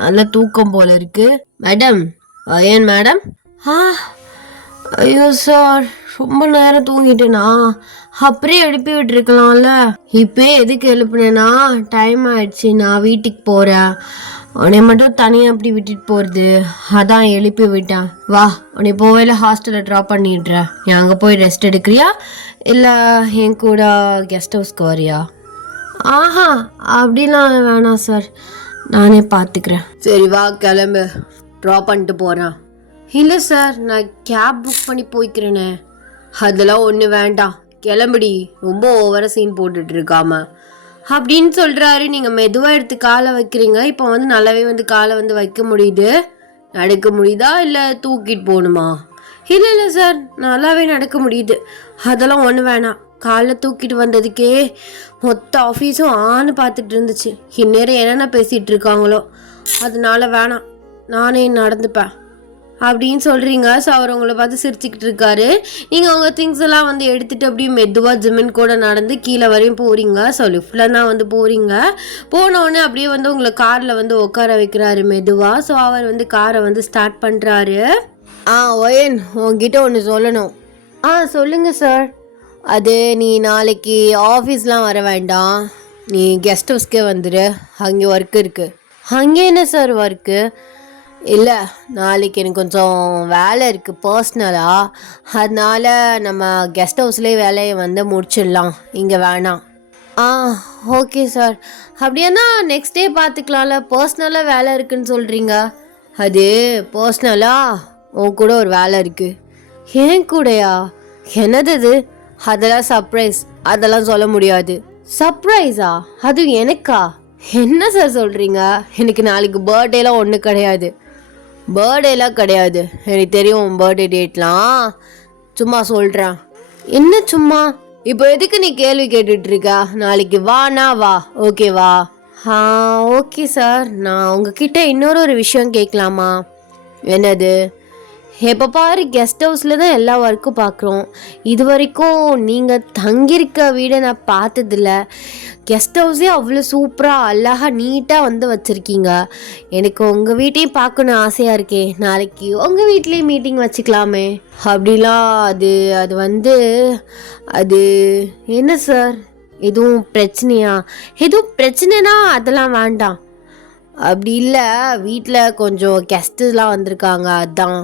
நல்லா தூக்கம் போல இருக்கு மேடம். ஏன் மேடம்? ஐயோ சார், ரொம்ப நேரம் தூங்கிட்டேனா? அப்படியே எழுப்பி விட்டுருக்கலாம்ல. இப்போ எதுக்கு எழுப்புனேன்னா, டைம் ஆயிடுச்சு, நான் வீட்டுக்கு போகிறேன், உன்னை மட்டும் தனியாக அப்படி விட்டுட்டு போகிறது, அதான் எழுப்பி விட்டேன். வா, உன்னை போவேல ஹாஸ்டலில் ட்ராப் பண்ணிடுறேன். நீ அங்கே போய் ரெஸ்ட் எடுக்கிறியா இல்லை என் கூட கெஸ்ட் ஹவுஸ்க்கு வரியா? அப்படிலாம் வேணாம் சார், நானே பார்த்துக்கிறேன். சரி வா, கிளம்பு, ட்ராப் பண்ணிட்டு போகிறேன். இல்லை சார், நான் கேப் புக் பண்ணி போய்க்கிறேனே. அதெல்லாம் ஒன்று வேண்டாம், கிளம்புடி, ரொம்ப ஓவராக சீன் போட்டுட்டு இருக்காம அப்படின்னு சொல்கிறாரு. நீங்கள் மெதுவாக எடுத்து காலை வைக்கிறீங்க. இப்போ வந்து நல்லாவே வந்து காலை வந்து வைக்க முடியுது. நடக்க முடியுதா இல்லை தூக்கிட்டு போகணுமா? இல்லை சார், நல்லாவே நடக்க முடியுது. அதெல்லாம் ஒன்று வேணாம். காலை தூக்கிட்டு வந்ததுக்கே மொத்த ஆஃபீஸும் ஆன்னு பார்த்துட்டு இருந்துச்சு. இந்நேரம் என்னென்ன பேசிகிட்டு இருக்காங்களோ, அதனால வேணாம், நானே நடந்துப்பேன் அப்படின்னு சொல்கிறீங்க. ஸோ அவர் உங்களை பார்த்து சிரிச்சுக்கிட்டு இருக்காரு. நீங்கள் உங்கள் திங்ஸ் எல்லாம் வந்து எடுத்துகிட்டு அப்படியே மெதுவாக ஜிமின் கூட நடந்து கீழே வரையும் போகிறீங்க. ஸோ லிஃப்டில் தான் வந்து போகிறீங்க. போனோடனே அப்படியே வந்து உங்களை காரில் வந்து உட்கார வைக்கிறாரு மெதுவாக. ஸோ அவர் வந்து காரை வந்து ஸ்டார்ட் பண்ணுறாரு. ஒயன், உங்ககிட்ட ஒன்று சொல்லணும். சொல்லுங்கள் சார். அது நீ நாளைக்கு ஆஃபீஸ்லாம் வர வேண்டாம், நீ கெஸ்ட் ஹவுஸ்க்கே வந்துடு, அங்கே ஒர்க் இருக்குது. அங்கே என்ன சார் ஒர்க்கு? இல்லை, நாளைக்கு எனக்கு கொஞ்சம் வேலை இருக்குது பர்ஸ்னலாக, அதனால் நம்ம கெஸ்ட் ஹவுஸ்லேயே வேலையை வந்து முடிச்சிடலாம், இங்கே வேணாம். Okay sir. அப்படியானா நெக்ஸ்ட் டே பார்த்துக்கலாம்ல, பர்ஸ்னலாக வேலை இருக்குதுன்னு சொல்கிறீங்க. அது பர்ஸ்னலாக உன் கூட ஒரு வேலை இருக்குது. ஏன் கூடயா? என்னது அது? அதெல்லாம் சர்ப்ரைஸ், அதெல்லாம் சொல்ல முடியாது. சர்ப்ரைஸா? அது எனக்கா? என்ன சார் சொல்கிறீங்க? எனக்கு நாளைக்கு பர்த்டேலாம் ஒன்றும் கிடையாது. பர்த்டேலாம் கிடையாது, எனக்கு தெரியும் பர்த்டே டேட்லாம். சும்மா சொல்கிறேன். என்ன சும்மா? இப்போ எதுக்கு நீ கேள்வி கேட்டுட்ருக்கா? நாளைக்கு வானா வா, ஓகேவா? Okay sir. நான் உங்ககிட்ட இன்னொரு விஷயம் கேட்கலாமா? என்னது? எப்போ பாரு கெஸ்ட் ஹவுஸில் தான் எல்லா ஒர்க்கும் பார்க்குறோம். இது வரைக்கும் நீங்கள் தங்கியிருக்க வீடை நான் பார்த்ததில்ல. கெஸ்ட் ஹவுஸே அவ்வளோ சூப்பராக அழகாக நீட்டாக வந்து வச்சுருக்கீங்க. எனக்கு உங்கள் வீட்டையும் பார்க்கணும் ஆசையாக இருக்கே. நாளைக்கு உங்கள் வீட்லேயும் மீட்டிங் வச்சுக்கலாமே. அப்படிலாம் அது வந்து அது என்ன சார், எதுவும் பிரச்சனையா? எதுவும் பிரச்சனைனா அதெல்லாம் வேண்டாம். அப்படி இல்லை, வீட்டில் கொஞ்சம் கெஸ்ட்டுலாம் வந்திருக்காங்க, அதான்.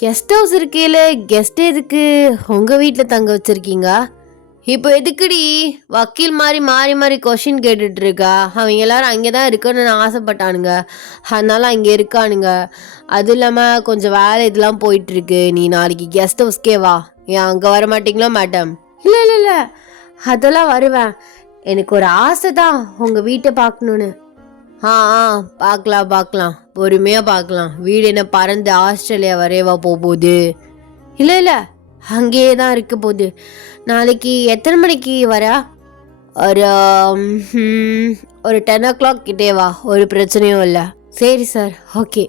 கெஸ்ட் ஹவுஸ் இருக்கையில் கெஸ்ட் எதுக்கு உங்கள் வீட்டில் தங்க வச்சுருக்கீங்க? இப்போ எதுக்குடி வக்கீல் மாதிரி மாறி மாறி கொஷின் கேட்டுட்ருக்கா? அவங்க எல்லாரும் அங்கே தான் இருக்குன்னு நான் ஆசைப்பட்டானுங்க, அதனால அங்கே இருக்கானுங்க. அதுவும் இல்லாமல் கொஞ்சம் வேலை இதெல்லாம் போயிட்டுருக்கு. நீ நாளைக்கு கெஸ்ட் ஹவுஸ்க்கே வா. ஏன் அங்கே வர மாட்டிங்களா மேடம்? இல்லை இல்லை இல்லை, அதெல்லாம் வருவேன். எனக்கு ஒரு ஆசை தான் உங்கள் வீட்டை பார்க்கணுன்னு. பார்க்கலாம், பொறுமையாக பார்க்கலாம். வீடு என்ன பறந்து ஆஸ்திரேலியா வரையவா போகுது? இல்லை, அங்கேயே தான் இருக்க போகுது. நாளைக்கு எத்தனை மணிக்கு வர? ஒரு 10 o'clock கிட்டே வா, ஒரு பிரச்சனையும் இல்லை. சரி சார், ஓகே.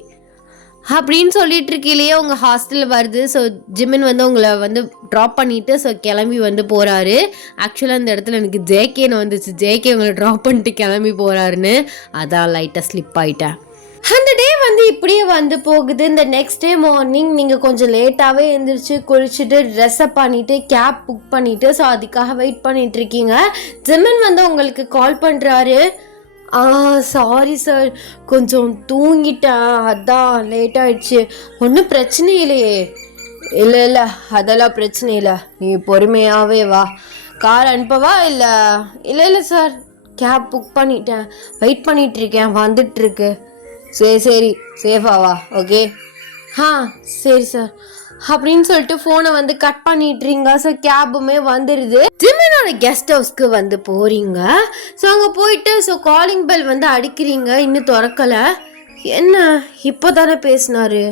அப்படின்னு சொல்லிட்டு இருக்கையிலேயே உங்கள் ஹாஸ்டலில் வருது. ஸோ ஜிமின் வந்து உங்களை வந்து ட்ராப் பண்ணிவிட்டு ஸோ கிளம்பி வந்து போகிறாரு. ஆக்சுவலாக அந்த இடத்துல எனக்கு ஜேகேன்னு வந்துச்சு. ஜேகே உங்களை ட்ராப் பண்ணிட்டு கிளம்பி போகிறாருன்னு, அதான் லைட்டாக ஸ்லிப் ஆகிட்டேன். அந்த டே வந்து இப்படியே வந்து போகுது. இந்த நெக்ஸ்ட் டே மார்னிங் நீங்கள் கொஞ்சம் லேட்டாகவே எழுந்திரிச்சு குளிச்சுட்டு ட்ரெஸ்அப் பண்ணிவிட்டு கேப் புக் பண்ணிவிட்டு ஸோ அதுக்காக வெயிட் பண்ணிகிட்ருக்கீங்க. ஜிமின் வந்து உங்களுக்கு கால் பண்ணுறாரு. சாரி சார், கொஞ்சம் தூங்கிட்டேன், அதான் லேட் ஆயிடுச்சு. ஒன்றும் பிரச்சனை இல்லையே. இல்லை, அதெல்லாம் பிரச்சனை இல்லை. நீ பொறுமையாகவே வா. கார் அனுப்பவா? இல்லை சார், கேப் புக் பண்ணிட்டேன், வெயிட் பண்ணிகிட்ருக்கேன், வந்துட்டுருக்கு. சரி, சேஃபாக வா, ஓகே? சரி சார் அப்படின்னு சொல்லிட்டு ஃபோனை வந்து கட் பண்ணிட்டுறீங்க. ஸோ கேபுமே வந்துடுது. ஜிமினோட கெஸ்ட் ஹவுஸ்க்கு வந்து போகிறீங்க. ஸோ அங்கே போயிட்டு ஸோ காலிங் பெல் வந்து அடிக்கிறீங்க, இன்னும் திறக்கலை. என்ன இப்போ தானே பேசினாரு,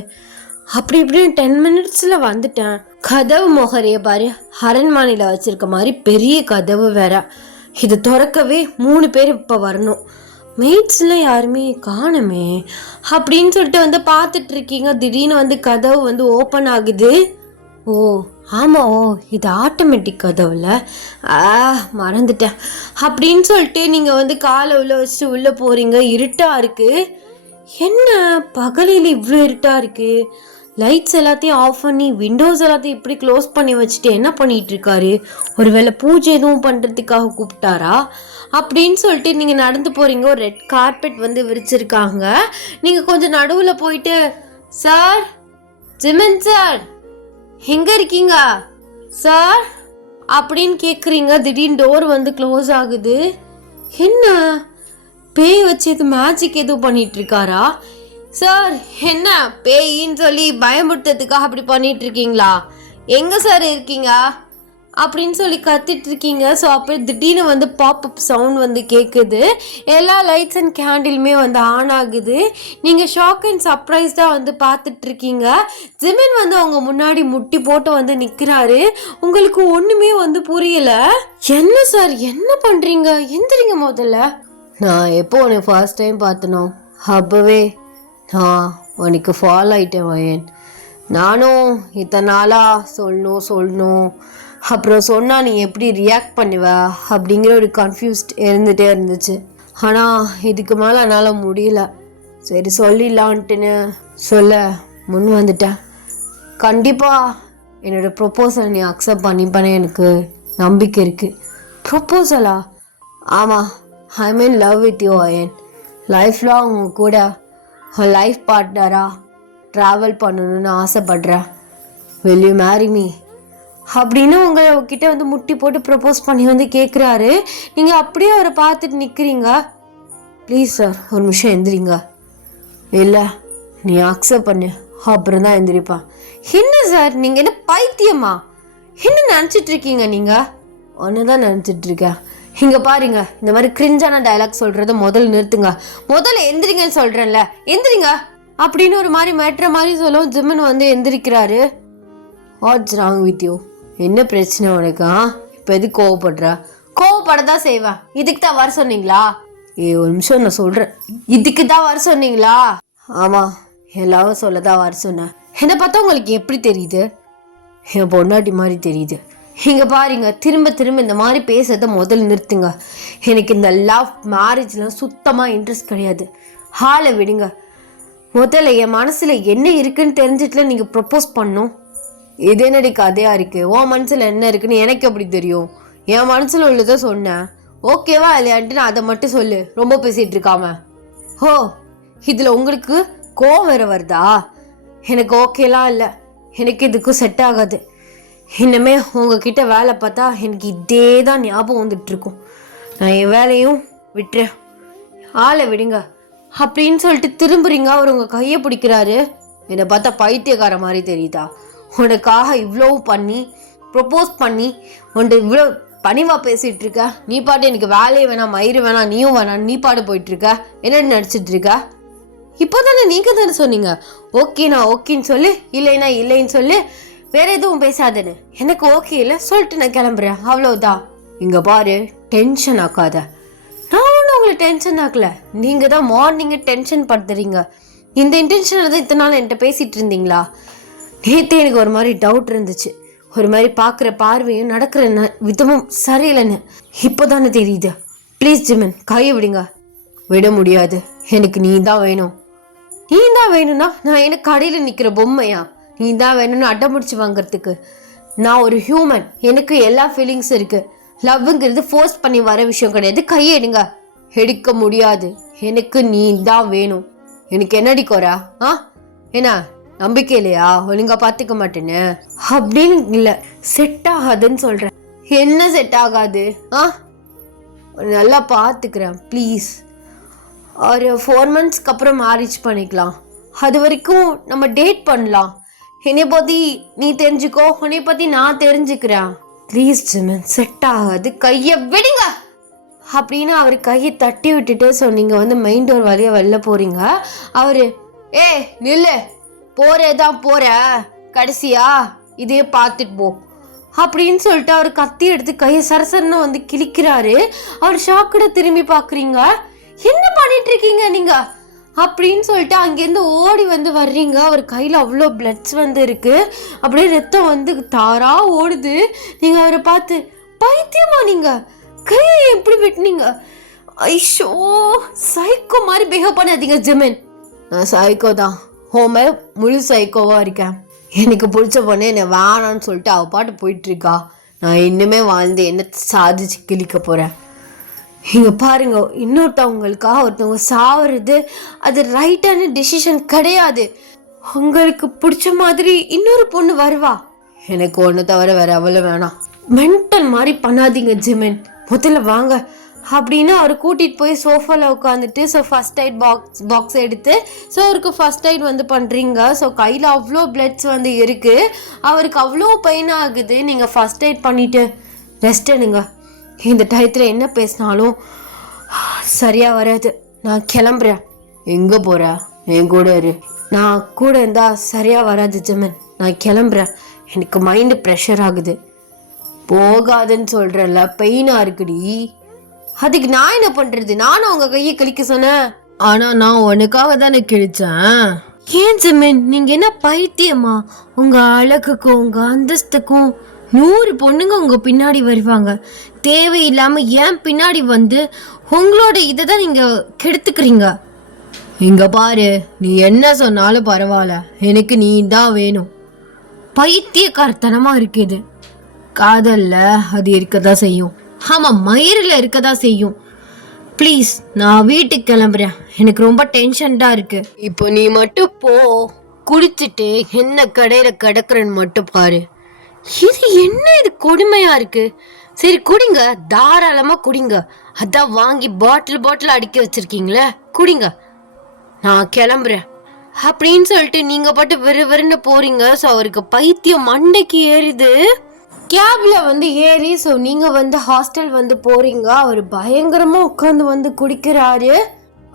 அப்படி இப்படின்னு 10 minutesல வந்துட்டேன். கதவு முகரைய பாரு, அரண்மனையில் வச்சிருக்க மாதிரி பெரிய கதவு வேற. இது திறக்கவே 3 பேர் இப்போ வரணும். மெய்ட்ஸ்லாம் யாருமே காணுமே அப்படின்னு சொல்லிட்டு வந்து பார்த்துட்டு இருக்கீங்க. திடீர்னு வந்து கதவு வந்து ஓப்பன் ஆகுது. இது ஆட்டோமேட்டிக் கதவுல, மறந்துட்டேன் அப்படின்னு சொல்லிட்டு நீங்கள் வந்து காலை உள்ள வச்சுட்டு உள்ளே போகிறீங்க. இருட்டாக இருக்குது. என்ன பகலில் இவ்வளோ இருட்டாக இருக்குது? லைட்ஸ் எல்லாத்தையும் ஆஃப் பண்ணி விண்டோஸ் எல்லாத்தையும் இப்படி க்ளோஸ் பண்ணி வச்சுட்டு என்ன பண்ணிகிட்டு இருக்காரு? ஒருவேளை பூஜை எதுவும் பண்ணுறதுக்காக கூப்பிட்டாரா அப்படின்னு சொல்லிட்டு நீங்கள் நடந்து போகிறீங்க. ஒரு ரெட் கார்பெட் வந்து விரிச்சிருக்காங்க. நீங்கள் கொஞ்சம் நடுவில் போயிட்டு, சார், ஜிமின் சார் எங்கே இருக்கீங்க சார் அப்படின்னு கேட்குறீங்க. திடீர்னு டோர் வந்து க்ளோஸ் ஆகுது. என்ன பேய் வச்சு எது மேஜிக் எதுவும் பண்ணிட்டு இருக்காரா? சார், என்ன பேயின்னு சொல்லி பயமுறுத்துறதுக்காக அப்படி பண்ணிட்டு இருக்கீங்களா? எங்கே சார் இருக்கீங்க அப்படின்னு சொல்லி கத்திட்டு இருக்கீங்க. ஸோ அப்போ திடீர்னு வந்து பாப்அப் சவுண்ட் வந்து கேட்குது. எல்லா லைட்ஸ் அண்ட் கேண்டிலுமே வந்து ஆன் ஆகுது. நீங்கள் ஷாக் அண்ட் சர்ப்ரைஸ்டாக வந்து பார்த்துட்ருக்கீங்க. ஜிமின் வந்து அவங்க முன்னாடி முட்டி போட்டு வந்து நிற்கிறாரு. உங்களுக்கு ஒன்றுமே வந்து புரியலை. என்ன சார், என்ன பண்ணுறீங்க? எந்திரிங்க முதல்ல. நான் எப்போ உனக்கு ஃபர்ஸ்ட் டைம் பார்த்தனோ அப்போவே நான் உனக்கு ஃபாலோ ஆகிட்டேன் வயன். நானும் இத்தனை நாளாக சொல்லணும் அப்புறம் சொன்னால் நீ எப்படி ரியாக்ட் பண்ணுவ அப்படிங்கிற ஒரு கன்ஃபியூஸ்ட் இருந்துகிட்டே இருந்துச்சு. ஆனால் இதுக்கு மேலே என்னால் முடியல. சரி சொல்லிடலான்ட்டுன்னு சொல்ல முன் வந்துட்டேன். கண்டிப்பாக என்னோடய ப்ரொப்போசலை நீ அக்செப்ட் பண்ணிப்பேன்னு எனக்கு நம்பிக்கை இருக்குது. ப்ரொப்போசலா? ஆமாம், I mean love with you அயன். லைஃப் லாங் உங்க கூட லைஃப் பார்ட்னராக ட்ராவல் பண்ணணுன்னு ஆசைப்படுறேன். will you marry me அப்படின்னு உங்ககிட்ட வந்து முட்டி போட்டு ப்ரப்போஸ் பண்ணி வந்து கேட்குறாரு. நீங்கள் அப்படியே அவரை பார்த்துட்டு நிற்கிறீங்க. ப்ளீஸ் சார், ஒரு நிமிஷம் எந்திரிங்க. இல்லை, நீ அக்செப்ட் பண்ணு, அப்புறம் தான் எந்திரிப்பான். என்ன சார், நீங்கள் என்ன பைத்தியமா? என்ன நினைச்சிட்டு இருக்கீங்க நீங்க? ஒன்னுதான் நினைச்சிட்டு இருக்கேன். இங்க பாருங்க, இந்த மாதிரி கிரிஞ்சான டயலாக் சொல்றத முதல்ல நிறுத்துங்க. முதல்ல எந்திரிங்கன்னு சொல்றேன்ல, எந்திரிங்க அப்படின்னு ஒரு மாதிரி மேட்ற மாதிரி சொல்லும். ஜிமன் வந்து எந்திரிக்கிறாரு. What's wrong with you? என்ன பிரச்சனை உனக்கு? இப்ப எது கோவப்படுற? கோவப்படதான் செய்வேன். இதுக்கு தான் வர சொன்னீங்களா? ஒரு நிமிஷம் நான் சொல்றேன். இதுக்கு தான் வர சொன்னீங்களா? ஆமா, எல்லாரும் சொல்லதான் வர சொன்னேன். என்ன பார்த்தா உங்களுக்கு எப்படி தெரியுது? என் பொண்டாட்டி மாதிரி தெரியுது. இங்க பாருங்க, திரும்ப திரும்ப இந்த மாதிரி பேசுறத முதல்ல நிறுத்துங்க. எனக்கு இந்த லவ் மேரேஜ்லாம் சுத்தமா இன்ட்ரெஸ்ட் கிடையாது. ஹாலை விடுங்க. முதல்ல என் மனசுல என்ன இருக்குன்னு தெரிஞ்சிட்டுல நீங்க ப்ரப்போஸ் பண்ணும். இது என்னடி கதையா இருக்கு? உன் மனசுல என்ன இருக்குன்னு எனக்கு எப்படி தெரியும்? என் மனசுல உள்ளதை சொன்னேன். ஓகேவா இல்லையான்ட்டு நான் அதை மட்டும் சொல்லு, ரொம்ப பேசிட்டு இருக்காம. ஓ, இதுல உங்களுக்கு கோவம் வேற வருதா? எனக்கு ஓகேலாம் இல்லை, எனக்கு இதுக்கும் செட் ஆகாது. இன்னமே உங்ககிட்ட வேலை பார்த்தா எனக்கு இதே தான் ஞாபகம் வந்துட்டு இருக்கும். நான் என் வேலையும் விட்டுறேன், ஆளை விடுங்க அப்படின்னு சொல்லிட்டு திரும்புறீங்க. அவர் உங்க கையை பிடிக்கிறாரு. என்னை பார்த்தா பைத்தியக்கார மாதிரி தெரியுதா? உனக்காக இவ்வளோ பண்ணி ப்ரொப்போஸ் பண்ணி உன்ட்டு இவ்வளோ பணிவா பேசிட்டு இருக்க. நீ பாட்டு எனக்கு வேலையை வேணாம், மயிறு வேணாம், நீயும் வேணாம், நீ பாட்டு போயிட்டு இருக்க. என்ன நினச்சிட்டு இருக்க? இப்போதானே நீங்க தானே சொன்னீங்க ஓகேண்ணா ஓகேன்னு சொல்லு, இல்லைன்னா இல்லைன்னு சொல்லு, வேற எதுவும் பேசாதேன்னு. எனக்கு ஓகே இல்லை சொல்லிட்டு நான் கிளம்புறேன், அவ்வளோதான். இங்க பாரு, டென்ஷன் ஆக்காத. நான் ஒன்றும் உங்களை டென்ஷன் ஆக்கல, நீங்க தான் மார்னிங் டென்ஷன் படுத்துறீங்க. இந்த இன்டென்ஷன் தான் இத்தனை நாள் என்கிட்ட பேசிட்டு இருந்தீங்களா? நேற்று எனக்கு ஒரு மாதிரி டவுட் இருந்துச்சு. ஒரு மாதிரி பார்க்குற பார்வையும் நடக்கிற விதமும் சரியில்லைன்னு இப்போதானே தெரியுது. ப்ளீஸ் ஜிமன், கையை விடுங்க. விட முடியாது, எனக்கு நீ தான் வேணும். நீ தான் வேணும்னா நான் எனக்கு கடையில் நிற்கிற பொம்மையா? நீ தான் வேணும்னு அடமுடிச்சு வாங்கறதுக்கு? நான் ஒரு ஹியூமன், எனக்கு எல்லா ஃபீலிங்ஸும் இருக்கு. லவ்ங்கிறது ஃபோர்ஸ் பண்ணி வர விஷயம் கிடையாது. கையை எடுங்க. எடுக்க முடியாது, எனக்கு நீ தான் வேணும். எனக்கு என்னடி குறை? என்ன நம்பிக்கை இல்லையா? ஒழுங்கா பார்த்துக்க மாட்டேன்னு அப்படின்னு இல்லை, செட் ஆகாதுன்னு சொல்றேன். என்ன செட் ஆகாது? நல்லா பார்த்துக்கிறேன் ப்ளீஸ். ஒரு 4 monthsக்கு அப்புறம் மேரேஜ் பண்ணிக்கலாம். அது வரைக்கும் நம்ம டேட் பண்ணலாம். என்னை பற்றி நீ தெரிஞ்சுக்கோ, உன்னை பற்றி நான் தெரிஞ்சுக்கிறேன். ப்ளீஸ் ஜிமன், செட் ஆகாது, கையை விடுங்க அப்படின்னு அவர் கையை தட்டி விட்டுட்டு சொன்னீங்க. வந்து மெயின் டோர் வழியாக வெளில போறீங்க. அவரு நில்லு, போறேதான் போற, கடைசியா இதே பார்த்துட்டு போ அப்படின்னு சொல்லிட்டு அவர் கத்தி எடுத்து கையை சரசரன்னு வந்து கிழிக்கிறாரு. அவர் ஷாக்குட திரும்பி பாக்குறீங்க. என்ன பண்ணிட்டு இருக்கீங்க நீங்க அப்படின்னு சொல்லிட்டு அங்கேருந்து ஓடி வந்து வர்றீங்க. அவர் கையில் அவ்வளோ பிளட்ஸ் வந்து இருக்கு, அப்படியே ரத்தம் வந்து தாரா ஓடுது. நீங்க அவரை பார்த்து பைத்தியமா நீங்க கையை எப்படி விட்டுனீங்க? ஐஷோ, சைக்கோ மாதிரி பிஹேவ் பண்ணாதீங்க ஜிமன். நான் சைக்கோ தான், ஹோமே முழு சைக்கோவா இருக்கேன். எனக்கு பிடிச்ச பொண்ணு என்னை வேணான்னு சொல்லிட்டு அவள் பாட்டு போயிட்டு இருக்கா. நான் இன்னுமே வாழ்ந்து என்ன சாதிச்சு கிழிக்க போறேன். இங்க பாருங்க, இன்னொருத்தவங்களுக்காக ஒருத்தவங்க சாவுறது அது ரைட்டான டிசிஷன் கிடையாது. உங்களுக்கு பிடிச்ச மாதிரி இன்னொரு பொண்ணு வருவா. எனக்கு ஒன்று தவிர வேற அவ்வளோ வேணாம். மென்டல் மாதிரி பண்ணாதீங்க ஜிமன், முதல்ல வாங்க அப்படின்னு அவர் கூட்டிகிட்டு போய் சோஃபாவில் உட்காந்துட்டு ஸோ ஃபஸ்ட் எய்ட் பாக்ஸ் எடுத்து ஸோ அவருக்கு ஃபஸ்ட் எய்ட் வந்து பண்ணுறீங்க. ஸோ கையில் அவ்வளோ பிளட்ஸ் வந்து இருக்குது, அவருக்கு அவ்வளோ பெயின் ஆகுது. நீங்கள் ஃபஸ்ட் எய்ட் பண்ணிவிட்டு ரெஸ்ட் எடுங்க. இந்த டயத்தில் என்ன பேசினாலும் சரியாக வராது. நான் கிளம்புறேன். எங்கே போகிற? என் கூட இரு. நான் கூட இருந்தால் சரியாக வராது ஜிமன், நான் கிளம்புறேன். எனக்கு மைண்டு ப்ரெஷர் ஆகுது. போகாதுன்னு சொல்கிறேன்ல, பெயினாக இருக்குடி. அதுக்கு நான் என்ன பண்றது? நானும் உங்க கையை கிழிக்க சொன்னேன். ஆனா நான் உனக்காக தானே கிழிச்சேன். ஏன் ஜிமின், நீங்க என்ன பைத்தியமா? உங்க அழகுக்கும் உங்க அந்தஸ்துக்கும் 100 பொண்ணுங்க உங்க பின்னாடி வருவாங்க. தேவையில்லாம ஏன் பின்னாடி வந்து உங்களோட இதை தான் நீங்க கெடுத்துக்கிறீங்க. இங்க பாரு, நீ என்ன சொன்னாலும் பரவாயில்ல, எனக்கு நீ தான் வேணும். பைத்தியக்காரத்தனமா இருக்குது. காதல்ல அது இருக்கதான் செய்யும். ஆமா, மயிரில் இருக்கதான் செய்யும். ப்ளீஸ், நான் வீட்டுக்கு கிளம்புறேன். எனக்கு ரொம்ப டென்ஷன்டா இருக்கு. இப்போ நீ மட்டும் போ, குடிச்சிட்டு என்ன கடையில கிடக்குறன்னு மட்டும் பாரு. இது என்ன, இது கொடுமையா இருக்கு. சரி குடிங்க, தாராளமா குடிங்க. அதான் வாங்கி பாட்டில் அடிக்க வச்சிருக்கீங்களே, குடிங்க. நான் கிளம்புறேன் அப்படின்னு சொல்லிட்டு நீங்க பாட்டு விறுவிறுன்னு போறீங்க. ஸோ அவருக்கு பைத்தியம் மண்டைக்கு ஏறுது. கேப்ல வந்து ஏறி ஸோ நீங்க வந்து ஹாஸ்டல் வந்து போறீங்க. அவர் பயங்கரமா உட்காந்து வந்து குடிக்கிறாரு.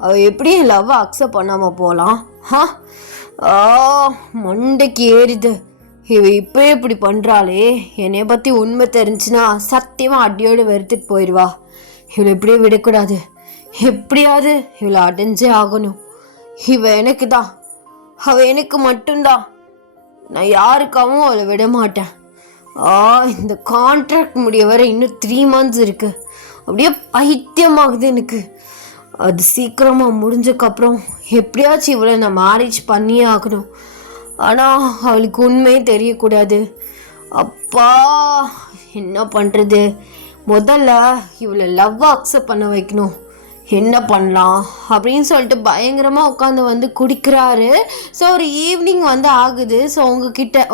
அவர் எப்படி லவ் அக்செப்ட் பண்ணாம போலாம்? மண்டைக்கு ஏறுது. இவ இப்போ இப்படி பண்றாளே, என்னைய பத்தி உண்மை தெரிஞ்சுன்னா சத்தியமா அடியோடு வெறுத்துட்டு போயிடுவா. இவளை இப்படியே விடக்கூடாது. எப்படியாவது இவளை அடைஞ்சே ஆகணும். இவ எனக்கு தான், அவ எனக்கு மட்டும்தான். நான் யாருக்காகவும் அவளை விட மாட்டேன். இந்த கான்ட்ராக்ட் முடிய வர இன்னும் 3 months இருக்கு. அப்படியே பைத்தியமாகுது எனக்கு. அது சீக்கிரமாக முடிஞ்சக்கப்புறம் எப்படியாச்சும் இவளை நான் மேரேஜ் பண்ணியே ஆகணும். ஆனால் அவளுக்கு உண்மையே தெரியக்கூடாது. அப்பா என்ன பண்ணுறது? முதல்ல இவளை லவ் அக்செப்ட் பண்ண வைக்கணும். என்ன பண்ணலாம் அப்படின்னு சொல்லிட்டு பயங்கரமாக உட்காந்து வந்து குடிக்கிறாரு. ஸோ ஒரு ஈவினிங் வந்து ஆகுது. ஸோ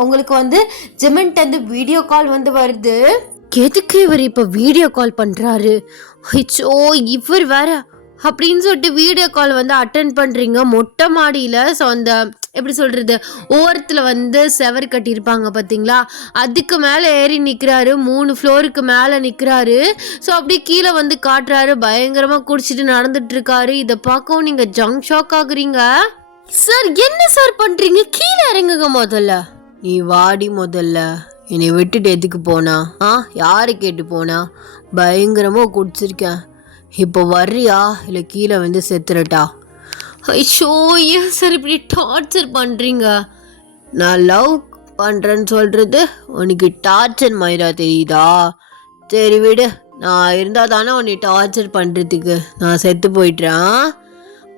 உங்களுக்கு வந்து ஜிமின்ட்டு வீடியோ கால் வந்து வருது. எதுக்கு இவர் இப்போ வீடியோ கால் பண்ணுறாரு? ஐயோ இவர் வேற அப்படின்னு சொல்லிட்டு வீடியோ கால் வந்து அட்டன் பண்ணுறீங்க மொட்டை மாடியில். ஸோ அந்த எப்படி சொல்கிறது, ஓரத்தில் வந்து செவர் கட்டியிருப்பாங்க பார்த்தீங்களா, அதுக்கு மேலே ஏறி நிற்கிறாரு. 3 ஃப்ளோருக்கு மேலே நிற்கிறாரு. ஸோ அப்படியே கீழே வந்து காட்டுறாரு. பயங்கரமாக குடிச்சிட்டு நடந்துட்டு இருக்காரு. இதை பார்க்கவும் நீங்கள் ஜங்க் ஷாக் ஆகுறீங்க. சார் என்ன சார் பண்ணுறீங்க? கீழே இறங்குங்க முதல்ல. நீ வாடி முதல்ல. என்னை விட்டுட்டு எதுக்கு போனா? யாரை கேட்டு போனா? பயங்கரமாக குடிச்சிருக்கேன். இப்போ வர்றியா இல்லை கீழே வந்து செத்துறட்டா? ஐயோ ஏன் சார் இப்படி டார்ச்சர் பண்ணுறீங்க? நான் லவ் பண்ணுறேன்னு சொல்கிறது உனக்கு டார்ச்சர் மாதிரியா தெரியுதா? சரி விடு, நான் இருந்தால் தானே உன்னை டார்ச்சர் பண்ணுறதுக்கு. நான் செத்து போயிட்டுறேன்.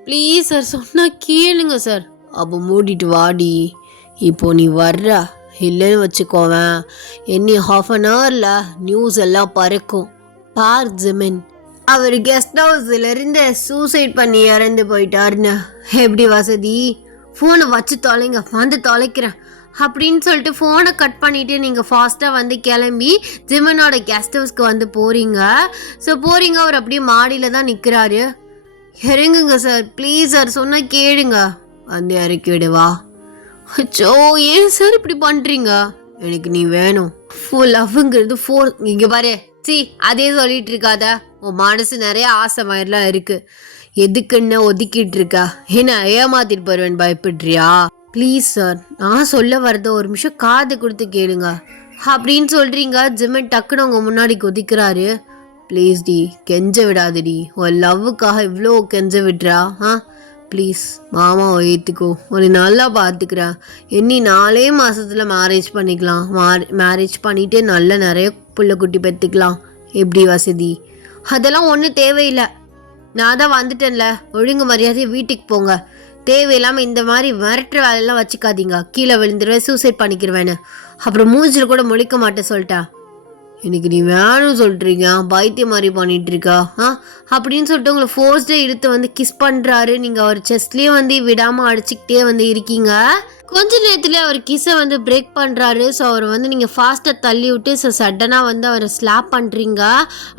ப்ளீஸ் சார் சொன்னால் கேளுங்க சார். அப்போ மூடிட்டு வாடி. இப்போ நீ வர்ற இல்லைன்னு வச்சுக்கோவேன், இன்னி 1/2 an hourல நியூஸ் எல்லாம் பறக்கும். பார் ஜிமின், அவர் கெஸ்ட் ஹவுஸ்லேருந்து சூசைட் பண்ணி இறந்து போயிட்டாருன்னு. எப்படி வசதி? ஃபோனை வச்சு தொலைங்க, வந்து தொலைக்கிறேன் அப்படின்னு சொல்லிட்டு ஃபோனை கட் பண்ணிவிட்டு நீங்கள் ஃபாஸ்ட்டாக வந்து கிளம்பி ஜிமனோட கெஸ்ட் ஹவுஸ்க்கு வந்து போகிறீங்க. ஸோ போகிறீங்க, அவர் அப்படியே மாடியில் தான் நிற்கிறாரு. இறங்குங்க சார் ப்ளீஸ் சார், சொன்னால் கேளுங்க. வந்து இறக்கி விடுவா. அச்சோ ஏன் சார் இப்படி பண்ணுறீங்க? எனக்கு நீ வேணும். ஃபுல் லவ்ங்கிறது 4 இங்கே பாரு. அதே சொல்லிட்டு இருக்காத. உன் மனசு நிறைய ஆசை மாதிரிலாம் இருக்கு. எதுக்குன்னு ஒதுக்கிட்டு இருக்கா? என்ன ஏமாத்திட்டு போயிருவேன் பயப்படுறியா? ப்ளீஸ் சார், நான் சொல்ல வரத ஒரு நிமிஷம் காது கொடுத்து கேளுங்க அப்படின்னு சொல்றீங்க. ஜிமின் டக்குன்னு உங்க முன்னாடி கொதிக்கிறாரு. ப்ளீஸ் டி, கெஞ்ச விடாதடி. உன் லவ்வுக்காக இவ்வளோ கெஞ்ச விடுறா? ப்ளீஸ் மாமாவை ஏற்றுக்கோ, ஒரு நல்லா பார்த்துக்கிறேன். இன்னி 4 மாதத்தில் மேரேஜ் பண்ணிக்கலாம். மேரேஜ் பண்ணிவிட்டு நல்ல நிறைய புள்ள குட்டி பெற்றுக்கலாம். எப்படி வசதி? அதெல்லாம் ஒன்றும் தேவையில்லை. நான் தான் வந்துட்டேன்ல, ஒழுங்கு மரியாதையை வீட்டுக்கு போங்க. தேவையில்லாமல் இந்த மாதிரி மிரட்டுற வேலையெல்லாம் வச்சுக்காதீங்க. கீழே விழுந்துருவேன், சூசைட் பண்ணிக்கிடுவேன்னு. அப்புறம் மூஞ்சில் கூட முழிக்க மாட்டேன் சொல்லிட்டேன். எனக்கு நீ வேணும் சொல்கிறீங்க, பைத்தியம் மாதிரி பண்ணிட்டு இருக்கா அப்படின்னு சொல்லிட்டு உங்களை ஃபோர்ஸ்டே இழுத்து வந்து கிஸ் பண்ணுறாரு. நீங்கள் அவர் செஸ்ட்லேயே வந்து விடாமல் அடிச்சுக்கிட்டே வந்து இருக்கீங்க. கொஞ்ச நேரத்துலேயே அவர் கிஸ்ஸை வந்து பிரேக் பண்ணுறாரு. ஸோ அவர் வந்து நீங்கள் ஃபாஸ்ட்டாக தள்ளி விட்டு ஸோ சடனாக வந்து அவரை ஸ்லாப் பண்ணுறீங்க.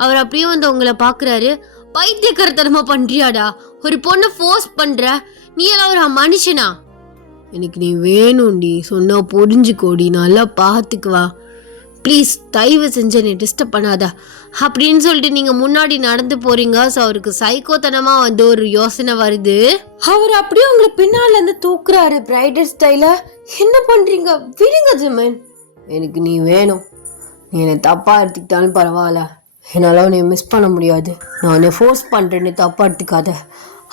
அவர் அப்படியே வந்து உங்களை பார்க்குறாரு. பைத்தியக்காரத்தனமாக பண்ணுறியாடா? ஒரு பொண்ணை ஃபோர்ஸ் பண்ணுற நீ எல்லாம் ஒரு மனுஷனா? எனக்கு நீ வேணும்டி, சொன்னால் புரிஞ்சுக்கோடி, நல்லா பார்த்துக்குவா. ப்ளீஸ் தயவு செஞ்சு என்னை டிஸ்டர்ப் பண்ணாத அப்படின்னு சொல்லிட்டு நீங்கள் முன்னாடி நடந்து போகிறீங்க. ஸோ அவருக்கு சைக்கோத்தனமாக வந்து ஒரு யோசனை வருது. அவர் அப்படியே உங்களை பின்னாலேருந்து தூக்குறாரு பிரைடல் ஸ்டைலில். என்ன பண்ணுறீங்க? விடுங்க ஜிமின். எனக்கு நீ வேணும். நீ என்னை தப்பாக எடுத்துக்கிட்டாலும் பரவாயில்ல, என்னால் உன்னை மிஸ் பண்ண முடியாது. நான் உன்னை ஃபோர்ஸ் பண்ணுறேன்னு தப்பாக எடுத்துக்காத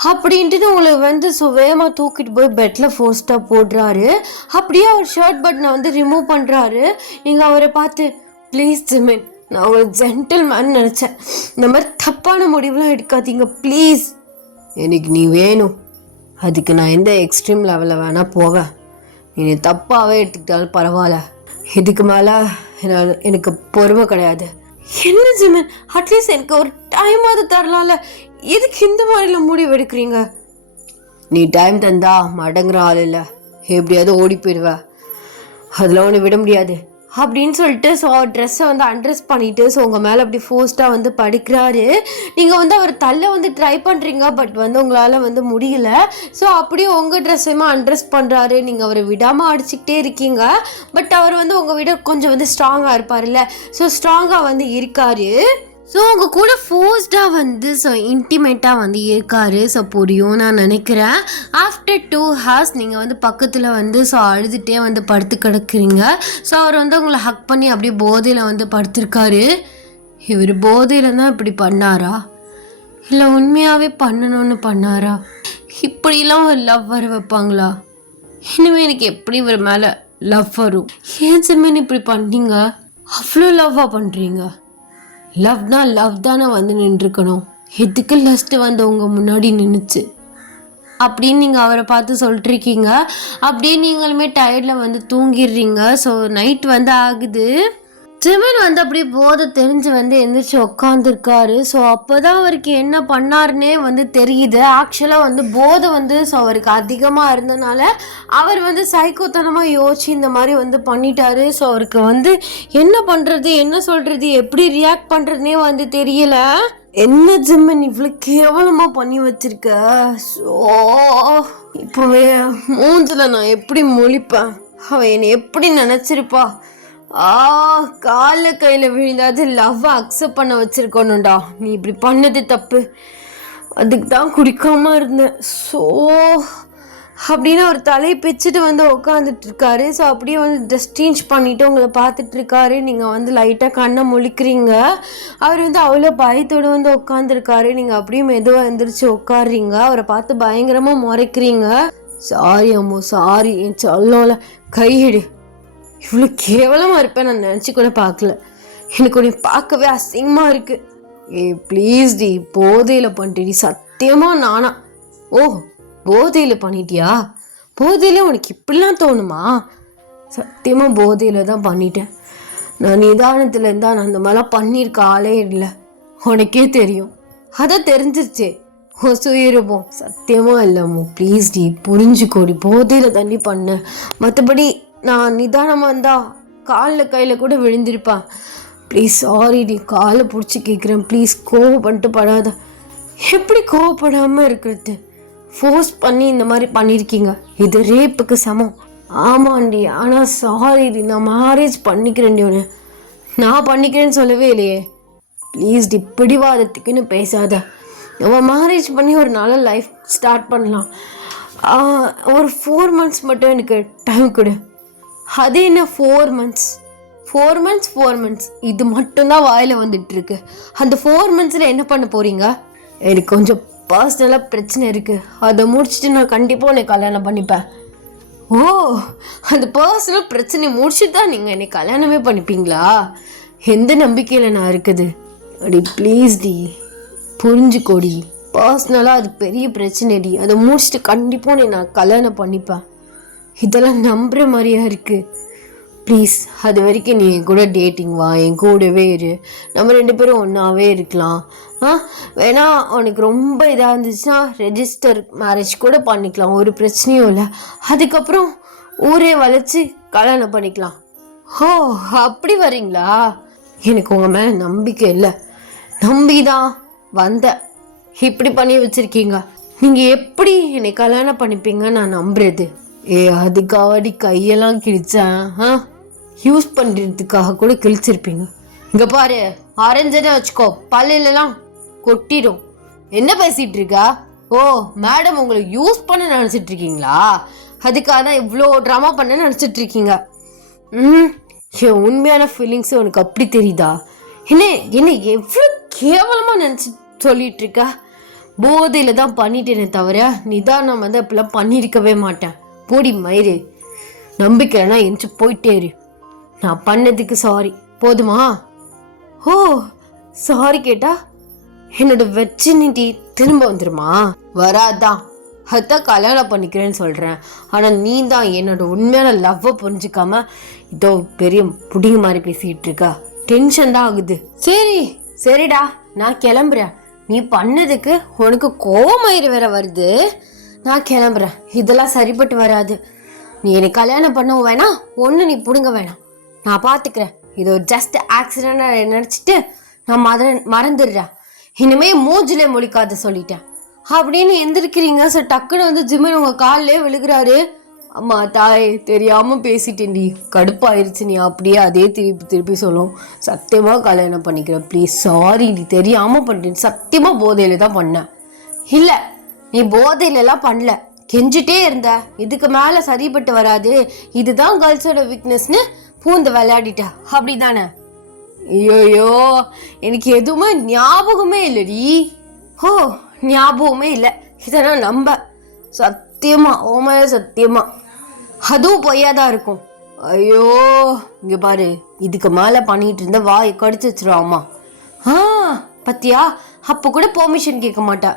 அப்படின்ட்டு உங்களை வந்து வேகமாக தூக்கிட்டு போய் பெட்டில் ஃபோர்ஸ்டாக போடுறாரு. அப்படியே அவர் ஷர்ட் பட்டனை வந்து ரிமூவ் பண்ணுறாரு. நீங்கள் அவரை பார்த்து ப்ளீஸ் ஜிமின், நான் ஒரு ஜென்டில்மேன் நினச்சேன், இந்த மாதிரி தப்பான முடிவுலாம் எடுக்காதீங்க ப்ளீஸ். எனக்கு நீ வேணும், அதுக்கு நான் எந்த எக்ஸ்ட்ரீம் லெவலில் வேணால் போவேன். நீ தப்பாகவே எடுத்துக்கிட்டாலும் பரவாயில்ல, இதுக்கு மேலே எனக்கு பொறுமை கிடையாது. என்ன ஜிமின், அட்லீஸ்ட் எனக்கு ஒரு டைமாவது தரலாம்ல, எதுக்கு இந்த மாதிரிலாம் முடிவு எடுக்கிறீங்க? நீ டைம் தந்தா மடங்குற ஆள் இல்லை, எப்படியாவது ஓடி போயிடுவ. அதெல்லாம் ஒன்று விட முடியாது. அப்படின்னு சொல்லிட்டு ஸோ ட்ரெஸ்ஸை வந்து அண்ட்ரெஸ் பண்ணிவிட்டு ஸோ உங்கள் மேலே அப்படி ஃபோர்ஸ்டாக வந்து படுக்கிறாரு. நீங்கள் வந்து அவர் தள்ள வந்து ட்ரை பண்ணுறீங்க, பட் வந்து உங்களால் வந்து முடியல. ஸோ அப்படியே உங்கள் ட்ரெஸ்ஸையுமே அண்ட்ரெஸ் பண்ணுறாரு. நீங்கள் அவரை விடாமல் அடிச்சுக்கிட்டே இருக்கீங்க, பட் அவர் வந்து உங்கள் விட கொஞ்சம் வந்து ஸ்ட்ராங்காக இருப்பார்ல, ஸோ ஸ்ட்ராங்காக வந்து இருக்காரு. ஸோ உங்கள் கூட ஃபோர்ஸ்டாக வந்து ஸோ இன்டிமேட்டாக வந்து இருக்காரு. ஸோ புரியும் நான் நினைக்கிறேன். ஆஃப்டர் 2 hours நீங்கள் வந்து பக்கத்தில் வந்து ஸோ அழுதுகிட்டே வந்து படுத்து கிடக்குறீங்க. ஸோ அவர் வந்து உங்களை ஹக் பண்ணி அப்படியே போதையில் வந்து படுத்திருக்காரு. இவர் போதையில் தான் இப்படி பண்ணாரா, இல்லை உண்மையாகவே பண்ணணும்னு பண்ணாரா? இப்படிலாம் ஒரு லவ் வர வைப்பாங்களா? இனிமேல் எனக்கு எப்படி இவர் மேலே லவ் வரும்? ஏன் ஜிமின் இப்படி பண்ணீங்க? அவ்வளோ லவ்வாக பண்ணுறீங்க? லவ்னா லவ் தானே வந்து நின்றுக்கணும், எதுக்கு லஸ்ட்டு வந்து உங்கள் முன்னாடி நின்றுச்சு அப்படின்னு நீங்கள் அவரை பார்த்து சொல்லிட்டுருக்கீங்க. அப்படியே நீங்களுமே டயர்டில் வந்து தூங்கிடுறீங்க. ஸோ நைட் வந்து ஆகுது. ஜிமின் வந்து அப்படியே போதை தெரிஞ்சு வந்து எந்திரிச்சு உட்காந்துருக்காரு. ஸோ அப்போ தான் அவருக்கு என்ன பண்ணாருன்னே வந்து தெரியுது. ஆக்சுவலாக வந்து போதை வந்து ஸோ அவருக்கு அதிகமாக இருந்தனால அவர் வந்து சைக்கோத்தனமாக யோசிச்சு இந்த மாதிரி வந்து பண்ணிட்டாரு. ஸோ அவருக்கு வந்து என்ன பண்ணுறது, என்ன சொல்கிறது, எப்படி ரியாக்ட் பண்ணுறதுனே வந்து தெரியல. என்ன ஜிமின் இவ்வளோ கேவலமாக பண்ணி வச்சிருக்க? ஸோ இப்போவே மூஞ்சில் நான் எப்படி முழிப்பேன்? அவன் என்னை எப்படி நினச்சிருப்பா? காலில் கையில் விழுந்தாது லவ்வை அக்செப்ட் பண்ண வச்சிருக்கணும்டா. நீ இப்படி பண்ணது தப்பு, அதுக்கு தான் குடிக்காமல் இருந்தேன். ஸோ அப்படின்னு அவர் தலையை பிச்சுட்டு வந்து உட்காந்துட்டு இருக்காரு. ஸோ அப்படியே வந்து ட்ரெஸ் சேஞ்ச் பண்ணிவிட்டு உங்களை பார்த்துட்டு இருக்காரு. நீங்கள் வந்து லைட்டாக கண்ணை முழிக்கிறீங்க. அவர் வந்து அவ்வளோ பயத்தோடு வந்து உட்காந்துருக்காரு. நீங்கள் அப்படியே மெதுவாக எழுந்திரிச்சு உட்காடுறீங்க. அவரை பார்த்து பயங்கரமாக முறைக்கிறீங்க. சாரி அம்மோ, சாரி, என் சொல்லல, கையிடு. இவ்வளோ கேவலமாக இருப்பேன் நான் நினச்சி கூட பார்க்கல. எனக்கு உன்னை பார்க்கவே அசிங்கமாக இருக்குது. ப்ளீஸ் டி, போதையில் பண்ணிட்டேடி, சத்தியமாக நானா? ஓ, போதையில் பண்ணிட்டியா? போதையில் உனக்கு இப்படிலாம் தோணுமா? சத்தியமாக போதையில் தான் பண்ணிட்டேன். நான் நிதானத்தில் இருந்தால் நான் அந்த மாதிரிலாம் பண்ணியிருக்க ஆளே இல்லை. உனக்கே தெரியும், அதான் தெரிஞ்சிருச்சே ஓ சுயிருப்போம். சத்தியமாக இல்லைம்மோ, ப்ளீஸ் டி புரிஞ்சுக்கோடி, போதையில் தண்ணி பண்ண. மற்றபடி நான் நிதானமாக இருந்தால் காலில் கையில் கூட விழுந்திருப்பேன். ப்ளீஸ் சாரி டி, காலை பிடிச்சி கேட்குறேன், ப்ளீஸ் கோவப்பட்டு படாத. எப்படி கோவப்படாமல் இருக்கிறது? ஃபோர்ஸ் பண்ணி இந்த மாதிரி பண்ணியிருக்கீங்க, இது ரேப்புக்கு சமம். ஆமாண்டி, ஆனால் சாரி டி, நான் மேரேஜ் பண்ணிக்கிறேன்டி. ஒன்று நான் பண்ணிக்கிறேன்னு சொல்லவே இல்லையே. ப்ளீஸ் டி, பிடிவாதத்துக்குன்னு பேசாத. நம்ம மேரேஜ் பண்ணி ஒரு நல்ல லைஃப் ஸ்டார்ட் பண்ணலாம். ஒரு 4 months மட்டும் எனக்கு டைம் கொடு. அது என்ன 4 months? 4 months இது மட்டும்தான் வாயில் வந்துட்டுருக்கு. அந்த 4 monthsல என்ன பண்ண போகிறீங்க? எனக்கு கொஞ்சம் பர்சனலாக பிரச்சனை இருக்குது, அதை முடிச்சுட்டு நான் கண்டிப்பாக உன்னை கல்யாணம் பண்ணிப்பேன். ஓ, அந்த பர்சனல் பிரச்சனையை முடிச்சுட்டு தான் நீங்கள் என்னை கல்யாணமே பண்ணிப்பீங்களா? எந்த நம்பிக்கையில் நான் இருக்குது? அடி ப்ளீஸ் டி, புரிஞ்சுக்கோடி. பர்சனலாக அது பெரிய பிரச்சனைடி, அதை முடிச்சுட்டு கண்டிப்பாக நான் கல்யாணம் பண்ணிப்பேன். இதெல்லாம் நம்புகிற மாதிரியா இருக்குது? ப்ளீஸ், அது வரைக்கும் நீ என் கூட டேட்டிங் வா, என் கூடவே இரு, நம்ம 2 பேரும் ஒன்றாவே இருக்கலாம். வேணா உனக்கு ரொம்ப இதாக இருந்துச்சுன்னா ரெஜிஸ்டர் மேரேஜ் கூட பண்ணிக்கலாம், ஒரு பிரச்சனையும் இல்லை. அதுக்கப்புறம் ஊரே வளைச்சி கல்யாணம் பண்ணிக்கலாம். ஓ, அப்படி வரீங்களா? எனக்கு உங்கள் மேலே நம்பிக்கை இல்லை. நம்பிதான் வந்த, இப்படி பண்ணி வச்சுருக்கீங்க. நீங்கள் எப்படி என்னை கல்யாணம் பண்ணிப்பீங்கன்னு நான் நம்புறது? அதுக்காவடி கையெல்லாம் கிழிச்சேன். யூஸ் பண்ணுறதுக்காக கூட கிழிச்சிருப்பீங்க. இங்கே பாரு, ஆரஞ்சனே வச்சுக்கோ, பல்லிலலாம் கொட்டிடும். என்ன பேசிகிட்டு இருக்கா? ஓ, மேடம் உங்களை யூஸ் பண்ண நினச்சிட்டு இருக்கீங்களா? அதுக்காக தான் இவ்வளோ ட்ராமா பண்ண நினச்சிட்டு இருக்கீங்க. என் உண்மையான ஃபீலிங்ஸ் உனக்கு அப்படி தெரியுதா? என்ன எவ்வளோ கேவலமாக நினச்சி சொல்லிட்டு இருக்கா? போதையில் தான் பண்ணிட்டேனே தவிர நிதானம் வந்து அப்படிலாம் பண்ணியிருக்கவே மாட்டேன். போடி மயிறு, நம்பிக்கைனா எந்திச்சு போயிட்டே இரு. நான் பண்ணதுக்கு சாரி, போதுமா? ஓ, சாரி கேட்டா என்னோட வெர்ஜினிட்டி திரும்ப வந்துருமா? வராதான், அதுதான் கல்யாணம் பண்ணிக்கிறேன்னு சொல்கிறேன். ஆனால் நீ தான் என்னோட உண்மையான லவ்வை புரிஞ்சுக்காம இதோ பெரிய புடிங்க மாதிரி பேசிக்கிட்டு இருக்கா. டென்ஷன் தான் ஆகுது. சரிடா, நான் கிளம்புறேன். நீ பண்ணதுக்கு உனக்கு கோவமயிறு வேற வருது. நான் கிளம்புறேன். இதெல்லாம் சரிப்பட்டு வராது. நீ என்னை கல்யாணம் பண்ணவும் வேணாம், ஒன்று நீ பிடுங்க வேணாம். நான் பார்த்துக்கிறேன், இது ஒரு ஜஸ்ட் ஆக்சிடென்ட் நினச்சிட்டு நான் மறந்துடுறேன், இனிமே மூஞ்சிலே முழிக்காத சொல்லிட்டேன் அப்படின்னு எந்திரிக்கிறீங்க. ஸோ டக்குன்னு வந்து ஜிம்மன் உங்கள் காலிலே விழுகிறாரு. அம்மா தாய் தெரியாமல் பேசிட்டேன்டி, கடுப்பாயிருச்சு, நீ அப்படியே அதே திருப்பி சொல்லும், சத்தியமாக கல்யாணம் பண்ணிக்கிறேன் ப்ளீஸ், சாரி நீ தெரியாமல் பண்ணிட்டேன், சத்தியமாக போதையில் தான் பண்ணேன். இல்லை நீ போதையிலலாம் பண்ணல, கெஞ்சிட்டே இருந்த, இதுக்கு மேலே சரிப்பட்டு வராது, இதுதான் கேர்ள்ஸோட வீக்னஸ்னு பூந்து விளையாடிட்டா அப்படி தானே? ஐயோயோ எனக்கு எதுவுமே ஞாபகமே இல்லடி. ஓ ஞாபகமே இல்லை, இதெல்லாம் நம்ப சத்தியமா ஓமைய சத்தியமா அதுவும் பொய்யாதான் இருக்கும். ஐயோ இங்க பாரு, இதுக்கு மேல பண்ணிட்டு இருந்த வாய் கடிச்சு வச்சிருவாமா. பத்தியா அப்ப கூட பெர்மிஷன் கேட்க மாட்டா.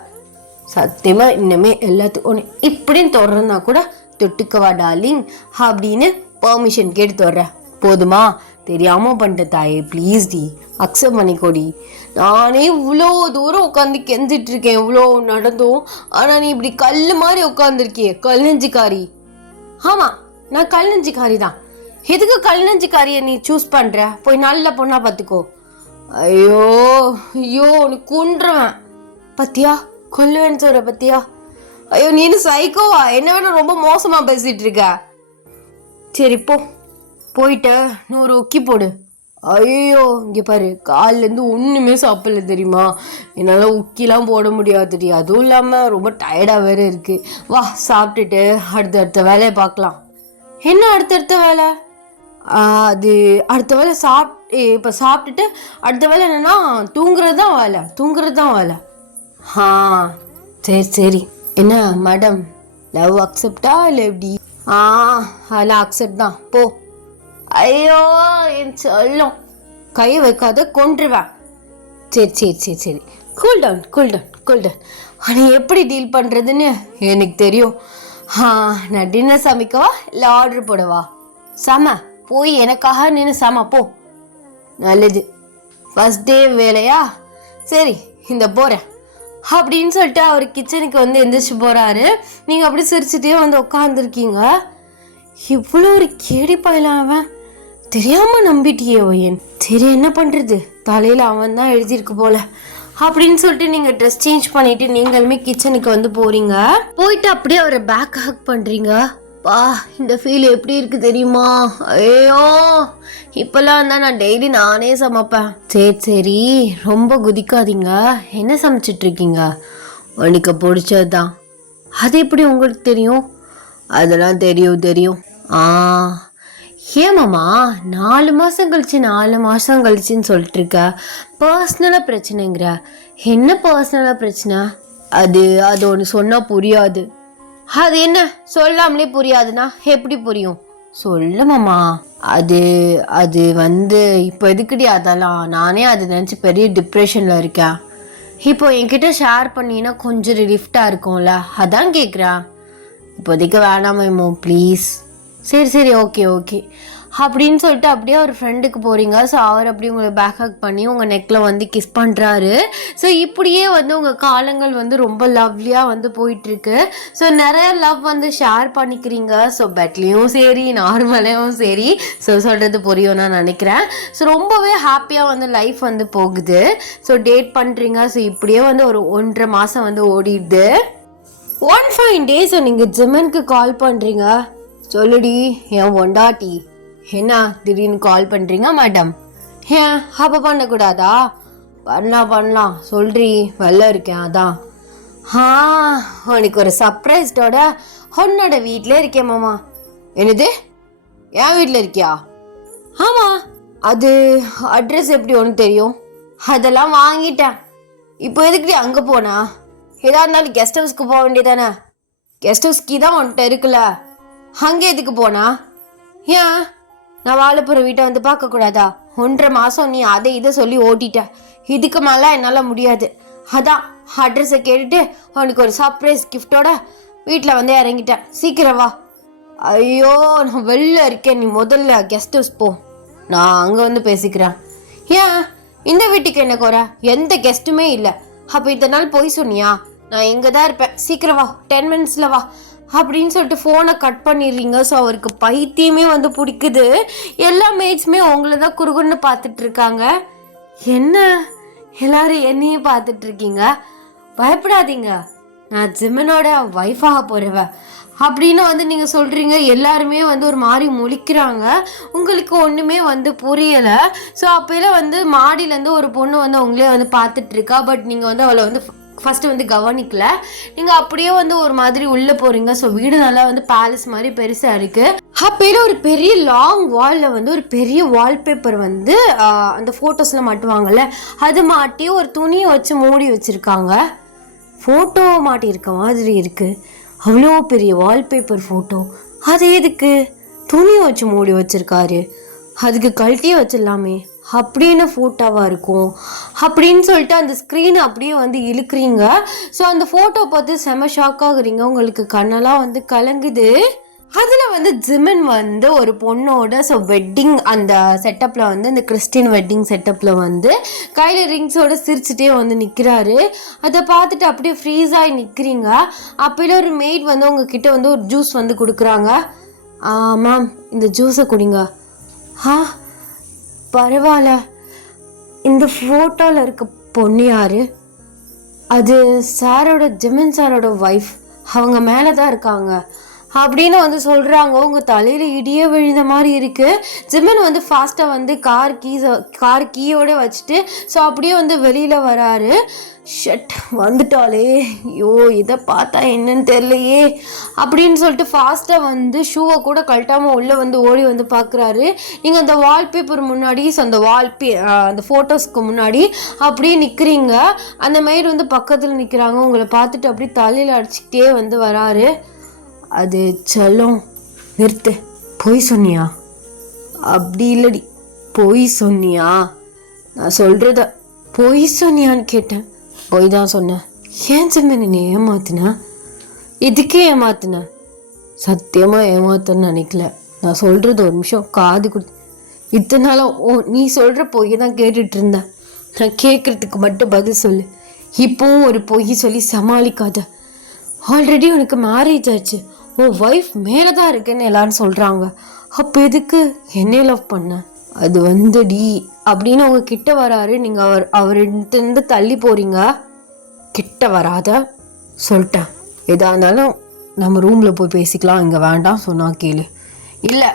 சத்தியமா இன்னமே எல்லாத்துக்கும் இப்படின்னு தொடர்றா கூட தொட்டுக்கவா டார்லிங் அப்படின்னு பெர்மிஷன் கேட்டு தொடர போதுமா? தெரியாம பண்ணிட்ட தாயே, ப்ளீஸ் டி அக்செப்ட் பண்ணிக்கோடி. நானே இவ்வளோ தூரம் உட்காந்து கெஞ்சிட்டு இருக்கேன், இவ்வளோ நடந்தும், ஆனா நீ இப்படி கல் மாதிரி உட்காந்துருக்கியே, கல் நெஞ்சிக்காரி. ஆமா நான் கல் நெஞ்சிக்காரி தான். எதுக்கு கல் நெஞ்சிக்காரியை நீ சூஸ் பண்ற? போய் நல்ல பொண்ணா பார்த்துக்கோ. ஐயோ ஐயோ உனக்கு கொன்றுவேன். பத்தியா கொல்லுவேன்னு சொல்ற பத்தியா? ஐயோ நீனு சைக்கோவா? என்ன வேணா ரொம்ப மோசமா பேசிட்டு இருக்க. சரி போயிட்ட 100 உக்கி போடு. ஐயோ இங்கே பாரு, காலிலேருந்து ஒன்றுமே சாப்பிடல தெரியுமா, என்னால் உக்கிலாம் போட முடியாது, அதுவும் இல்லாமல் ரொம்ப டயர்டாக வேறு இருக்குது. வா சாப்பிட்டுட்டு அடுத்த வேலையை பார்க்கலாம். என்ன அடுத்தடுத்த வேலை? அது அடுத்த வேலை இப்போ சாப்பிட்டுட்டு அடுத்த வேலை என்னென்னா தூங்குறது தான் வேலை. சரி என்ன மேடம், லவ் அக்செப்டா இல்லை எப்படி? அதெல்லாம் அக்செப்ட் தான், போ. ஐயோ என் சொல்லும், கை வைக்காத கொன்றுவேன். சரி கூல் டவுன். நீ எப்படி டீல் பண்ணுறதுன்னு எனக்கு தெரியும். நான் டின்னர் சமைக்கவா இல்லை ஆர்டர் போடவா? போய் எனக்காக நின்று போ. நல்லது, ஃபர்ஸ்ட் டே வேலையா? சரி இந்த போகிறேன் அப்படின்னு சொல்லிட்டு அவர் கிச்சனுக்கு வந்து எந்திரிச்சு போகிறாரு. நீங்கள் அப்படி சிரிச்சுட்டே வந்து உட்காந்துருக்கீங்க. இவ்வளோ ஒரு கேடி பாயலாம் அவன், தெரியாம நம்பிட்டியே ஓயன். சரி என்ன பண்றது, தலையில அவன் தான் எழுதியிருக்கு போல அப்படின்னு சொல்லிட்டு நீங்க ட்ரெஸ் சேஞ்ச் பண்ணிட்டு நீங்களுமே கிச்சனுக்கு வந்து போறீங்க. போயிட்டு அப்படியே அவரை பேக் ஹக் பண்றீங்க. பா இந்த ஃபீல் எப்படி இருக்கு தெரியுமா? ஐயோ இப்பெல்லாம் தான் நான் டெய்லி நானே சமைப்பேன். சரி ரொம்ப குதிக்காதீங்க. என்ன சமைச்சிட்டு இருக்கீங்க? உனக்கு பிடிச்சதுதான். அது எப்படி உங்களுக்கு தெரியும்? அதெல்லாம் தெரியும். ஏமாம்மா 4 மாதம் கழிச்சுன்னு சொல்லிட்டு இருக்க, பர்சனலாக பிரச்சனைங்கிற. என்ன பர்சனலாக பிரச்சனை? அது ஒன்று சொன்னால் புரியாது. அது என்ன சொல்லாமலே புரியாதுன்னா எப்படி புரியும்? சொல்லுமாம்மா. அது வந்து இப்போ எதுக்குடி அதெல்லாம்? நானே அது நினச்சி பெரிய டிப்ரெஷனில் இருக்கேன். இப்போ என்கிட்ட ஷேர் பண்ணினா கொஞ்சம் ரிலீஃப்டாக இருக்கும்ல, அதான் கேட்குறேன். இப்போதைக்கு வேணாமோ ப்ளீஸ். சரி ஓகே அப்படின்னு சொல்லிட்டு அப்படியே ஒரு ஃப்ரெண்டுக்கு போகிறீங்க. ஸோ அவர் அப்படியே உங்களை பேக் ஹக் பண்ணி உங்கள் நெக்கில் வந்து கிஸ் பண்ணுறாரு. ஸோ இப்படியே வந்து உங்கள் காலங்கள் வந்து ரொம்ப லவ்லியாக வந்து போயிட்டுருக்கு. ஸோ நிறைய லவ் வந்து ஷேர் பண்ணிக்கிறீங்க. ஸோ பெட்லேயும் சரி நார்மலையும் சரி. ஸோ சொல்கிறது புரியும் நான் நினைக்கிறேன். ஸோ ரொம்பவே ஹாப்பியாக வந்து லைஃப் வந்து போகுது. ஸோ டேட் பண்ணுறீங்க. ஸோ இப்படியே வந்து ஒரு 1.5 மாதம் வந்து ஓடிடுது. 1 fine day நீங்கள் ஜிம்மனுக்கு கால் பண்ணுறீங்க. சொல்லுடி என் பொண்டாட்டி, என்ன திடீர்னு கால் பண்ணுறீங்க மேடம்? ஏன் அப்போ பண்ணக்கூடாதா? பண்ணலாம் சொல்றி, வெளில இருக்கேன் அதான். உனக்கு ஒரு சர்ப்ரைஸ்டோட உன்னோட வீட்டில் இருக்கேன் மாமா. என்னது என் வீட்டில் இருக்கியா? ஆமாம். அது அட்ரஸ் எப்படி ஒன்று தெரியும்? அதெல்லாம் வாங்கிட்டேன். இப்போ எதுக்குடி அங்கே போனா? ஏதா இருந்தாலும் கெஸ்ட் ஹவுஸ்க்கு போக வேண்டியதானே? கெஸ்ட் ஹவுஸ் கீ தான் உன்கிட்ட இருக்குல்ல, அங்கே எதுக்கு போனா? ஏன் நான் வாழைப்புற வீட்டை வந்து பார்க்கக்கூடாதா? 1.5 மாதம் நீ அதை இதை சொல்லி ஓட்டிட்ட. இதுக்கு மேலே என்னால் முடியாது. அதான் அட்ரஸை கேட்டுட்டு அவனுக்கு ஒரு சர்ப்ரைஸ் கிஃப்டோட வீட்டில் வந்து இறங்கிட்டேன். சீக்கிரம் வா. ஐயோ நான் வெளில இருக்கேன், நீ முதல்ல கெஸ்ட் ஹவுஸ் போ, நான் அங்கே வந்து பேசிக்கிறேன். ஏன் இந்த வீட்டுக்கு என்ன குறை? எந்த கெஸ்ட்டுமே இல்லை. அப்போ இத்தனை நாள் போய் சொன்னியா? நான் இங்கே தான் இருப்பேன். சீக்கிரம் வா, 10 minutes வா. அப்படின்னு சொல்லிட்டு ஃபோனை கட் பண்ணிடுறீங்க. ஸோ அவருக்கு பைத்தியமே வந்து பிடிக்குது. எல்லா மேட்ஸுமே உங்களை தான் குறுகுன்னு பார்த்துட்டு இருக்காங்க. என்ன எல்லாரும் என்னையே பார்த்துட்டு இருக்கீங்க? பயப்படாதீங்க, நான் ஜிம்மனோட ஒய்ஃபாக போகிறவன் அப்படின்னு வந்து நீங்கள் சொல்கிறீங்க. எல்லாருமே வந்து ஒரு மாதிரி முழிக்கிறாங்க. உங்களுக்கு ஒன்றுமே வந்து புரியலை. ஸோ அப்போலாம் வந்து மாடியிலேருந்து ஒரு பொண்ணு வந்து உங்களே வந்து பார்த்துட்ருக்கா. பட் நீங்கள் வந்து அவளை வந்து ஃபஸ்ட்டு வந்து கவனிக்கல. நீங்கள் அப்படியே வந்து ஒரு மாதிரி உள்ளே போகிறீங்க. ஸோ வீடு நல்லா வந்து பேலஸ் மாதிரி பெருசாக இருக்குது. அப்போல ஒரு பெரிய லாங் வாலில் வந்து ஒரு பெரிய வால்பேப்பர் வந்து அந்த ஃபோட்டோஸில் மாட்டுவாங்கள்ல, அது மாட்டி ஒரு துணியை வச்சு மூடி வச்சுருக்காங்க. ஃபோட்டோ மாட்டியிருக்க மாதிரி இருக்குது. அவ்வளோ பெரிய வால்பேப்பர் ஃபோட்டோ, அது எதுக்கு துணி வச்சு மூடி வச்சுருக்காரு? அதுக்கு கழட்டியே வச்சிடலாமே, அப்படின்னு ஃபோட்டோவாக இருக்கும் அப்படின்னு சொல்லிட்டு அந்த ஸ்க்ரீனை அப்படியே வந்து இழுக்கிறீங்க. ஸோ அந்த ஃபோட்டோ பார்த்து செம ஷாக் ஆகுறீங்க. உங்களுக்கு கண்ணெல்லாம் வந்து கலங்குது. அதில் வந்து ஜிமின் வந்து ஒரு பொண்ணோட வெட்டிங் அந்த செட்டப்பில் வந்து இந்த கிறிஸ்டின் வெட்டிங் செட்டப்பில் வந்து கையில் ரிங்ஸோடு சிரிச்சுட்டே வந்து நிற்கிறாரு. அதை பார்த்துட்டு அப்படியே ஃப்ரீஸ் ஆகி நிற்கிறீங்க. அப்போல ஒரு மெய்ட் வந்து உங்ககிட்ட வந்து ஒரு ஜூஸ் வந்து கொடுக்குறாங்க. மேம், இந்த ஜூஸை குடிங்க. பரவாயில்ல. இந்த ஃபோட்டோவில் இருக்க பொண்ணு யார்? அது சாரோட, ஜிமின் சாரோட ஒய்ஃப். அவங்க மேலே தான் இருக்காங்க அப்படின்னு வந்து சொல்கிறாங்க. உங்கள் தலையில் இடியே விழுந்த மாதிரி இருக்குது. ஜிம்மன் வந்து ஃபாஸ்ட்டாக வந்து கார் கீயோடு வச்சுட்டு ஸோ அப்படியே வந்து வெளியில் வராரு. ஷட், வந்துட்டாலே, ஐயோ இதை பார்த்தா என்னன்னு தெரியலையே அப்படின்னு சொல்லிட்டு ஃபாஸ்ட்டாக வந்து ஷூவை கூட கழட்டாமல் உள்ளே வந்து ஓடி வந்து பார்க்குறாரு. நீங்கள் அந்த வால்பேப்பர் முன்னாடி, ஸோ அந்த அந்த ஃபோட்டோஸ்க்கு முன்னாடி அப்படியே நிற்கிறீங்க. அந்த மாதிரி வந்து பக்கத்தில் நிற்கிறாங்க. உங்களை பார்த்துட்டு அப்படியே தலையில் அடிச்சுக்கிட்டே வந்து வராரு. அது செல்லம், நிறுத்து. பொய் சொன்னியா? அப்படி இல்லடி, பொய் சொன்னியா? நான் சொல்கிறத பொய் சொன்னியான்னு கேட்டேன். பொய் தான் சொன்னேன். ஏன் சொன்ன? நீ ஏமாத்தின? இதுக்கே ஏமாத்தின? சத்தியமாக ஏமாத்தன்னு நினைக்கல. நான் சொல்கிறது ஒரு நிமிஷம் காது கொடு. இத்தனை நாளும் நீ சொல்கிற பொய்யை தான் கேட்டுட்டு இருந்தேன். நான் கேட்குறதுக்கு மட்டும் பதில் சொல்லு. இப்போவும் ஒரு பொய் சொல்லி சமாளிக்காத. ஆல்ரெடி உனக்கு மேரேஜ் ஆச்சு, உன் ஒய்ஃப் மேலே தான் இருக்குன்னு எல்லாரும் சொல்கிறாங்க. அப்போ எதுக்கு என்னை லவ் பண்ண? அது வந்துடி அப்படின்னு அவங்க கிட்ட வராரு. நீங்கள் அவர்கிட்ட தள்ளி போகிறீங்க. கிட்ட வராத சொல்லிட்டேன். எதா இருந்தாலும் நம்ம ரூமில் போய் பேசிக்கலாம், இங்கே வேண்டாம் சொன்னா கேளு. இல்லை,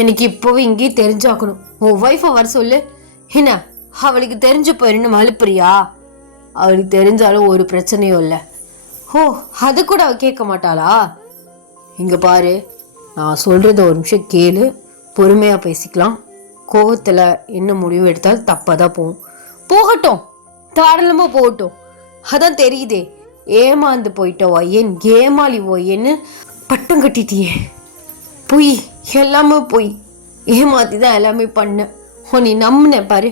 எனக்கு இப்போவே இங்கேயே தெரிஞ்சாக்கணும். உன் ஒய்ஃபை வர சொல்லு. என்ன அவளுக்கு தெரிஞ்சு போயிருன்னு மழுப்புறியா? அவளுக்கு தெரிஞ்சாலும் ஒரு பிரச்சனையும் இல்லை. அது கூட அவ கேட்க மாட்டாளா? இங்கே பாரு, நான் சொல்கிறத ஒரு நிமிஷம் கேளு, பொறுமையாக பேசிக்கலாம். கோவத்தில் என்ன முடிவு எடுத்தாலும் தப்பாக தான் போகட்டும், தாராளமாக போகட்டும். அதான் தெரியுதே, ஏமாந்து போயிட்ட ஒய்யன், ஏமாளி ஒய்யன்னு பட்டம் கட்டிட்டியே. பொய், எல்லாமே பொய். ஏமாத்தி தான் எல்லாமே பண்ணேன். நீ நம்பின பாரு,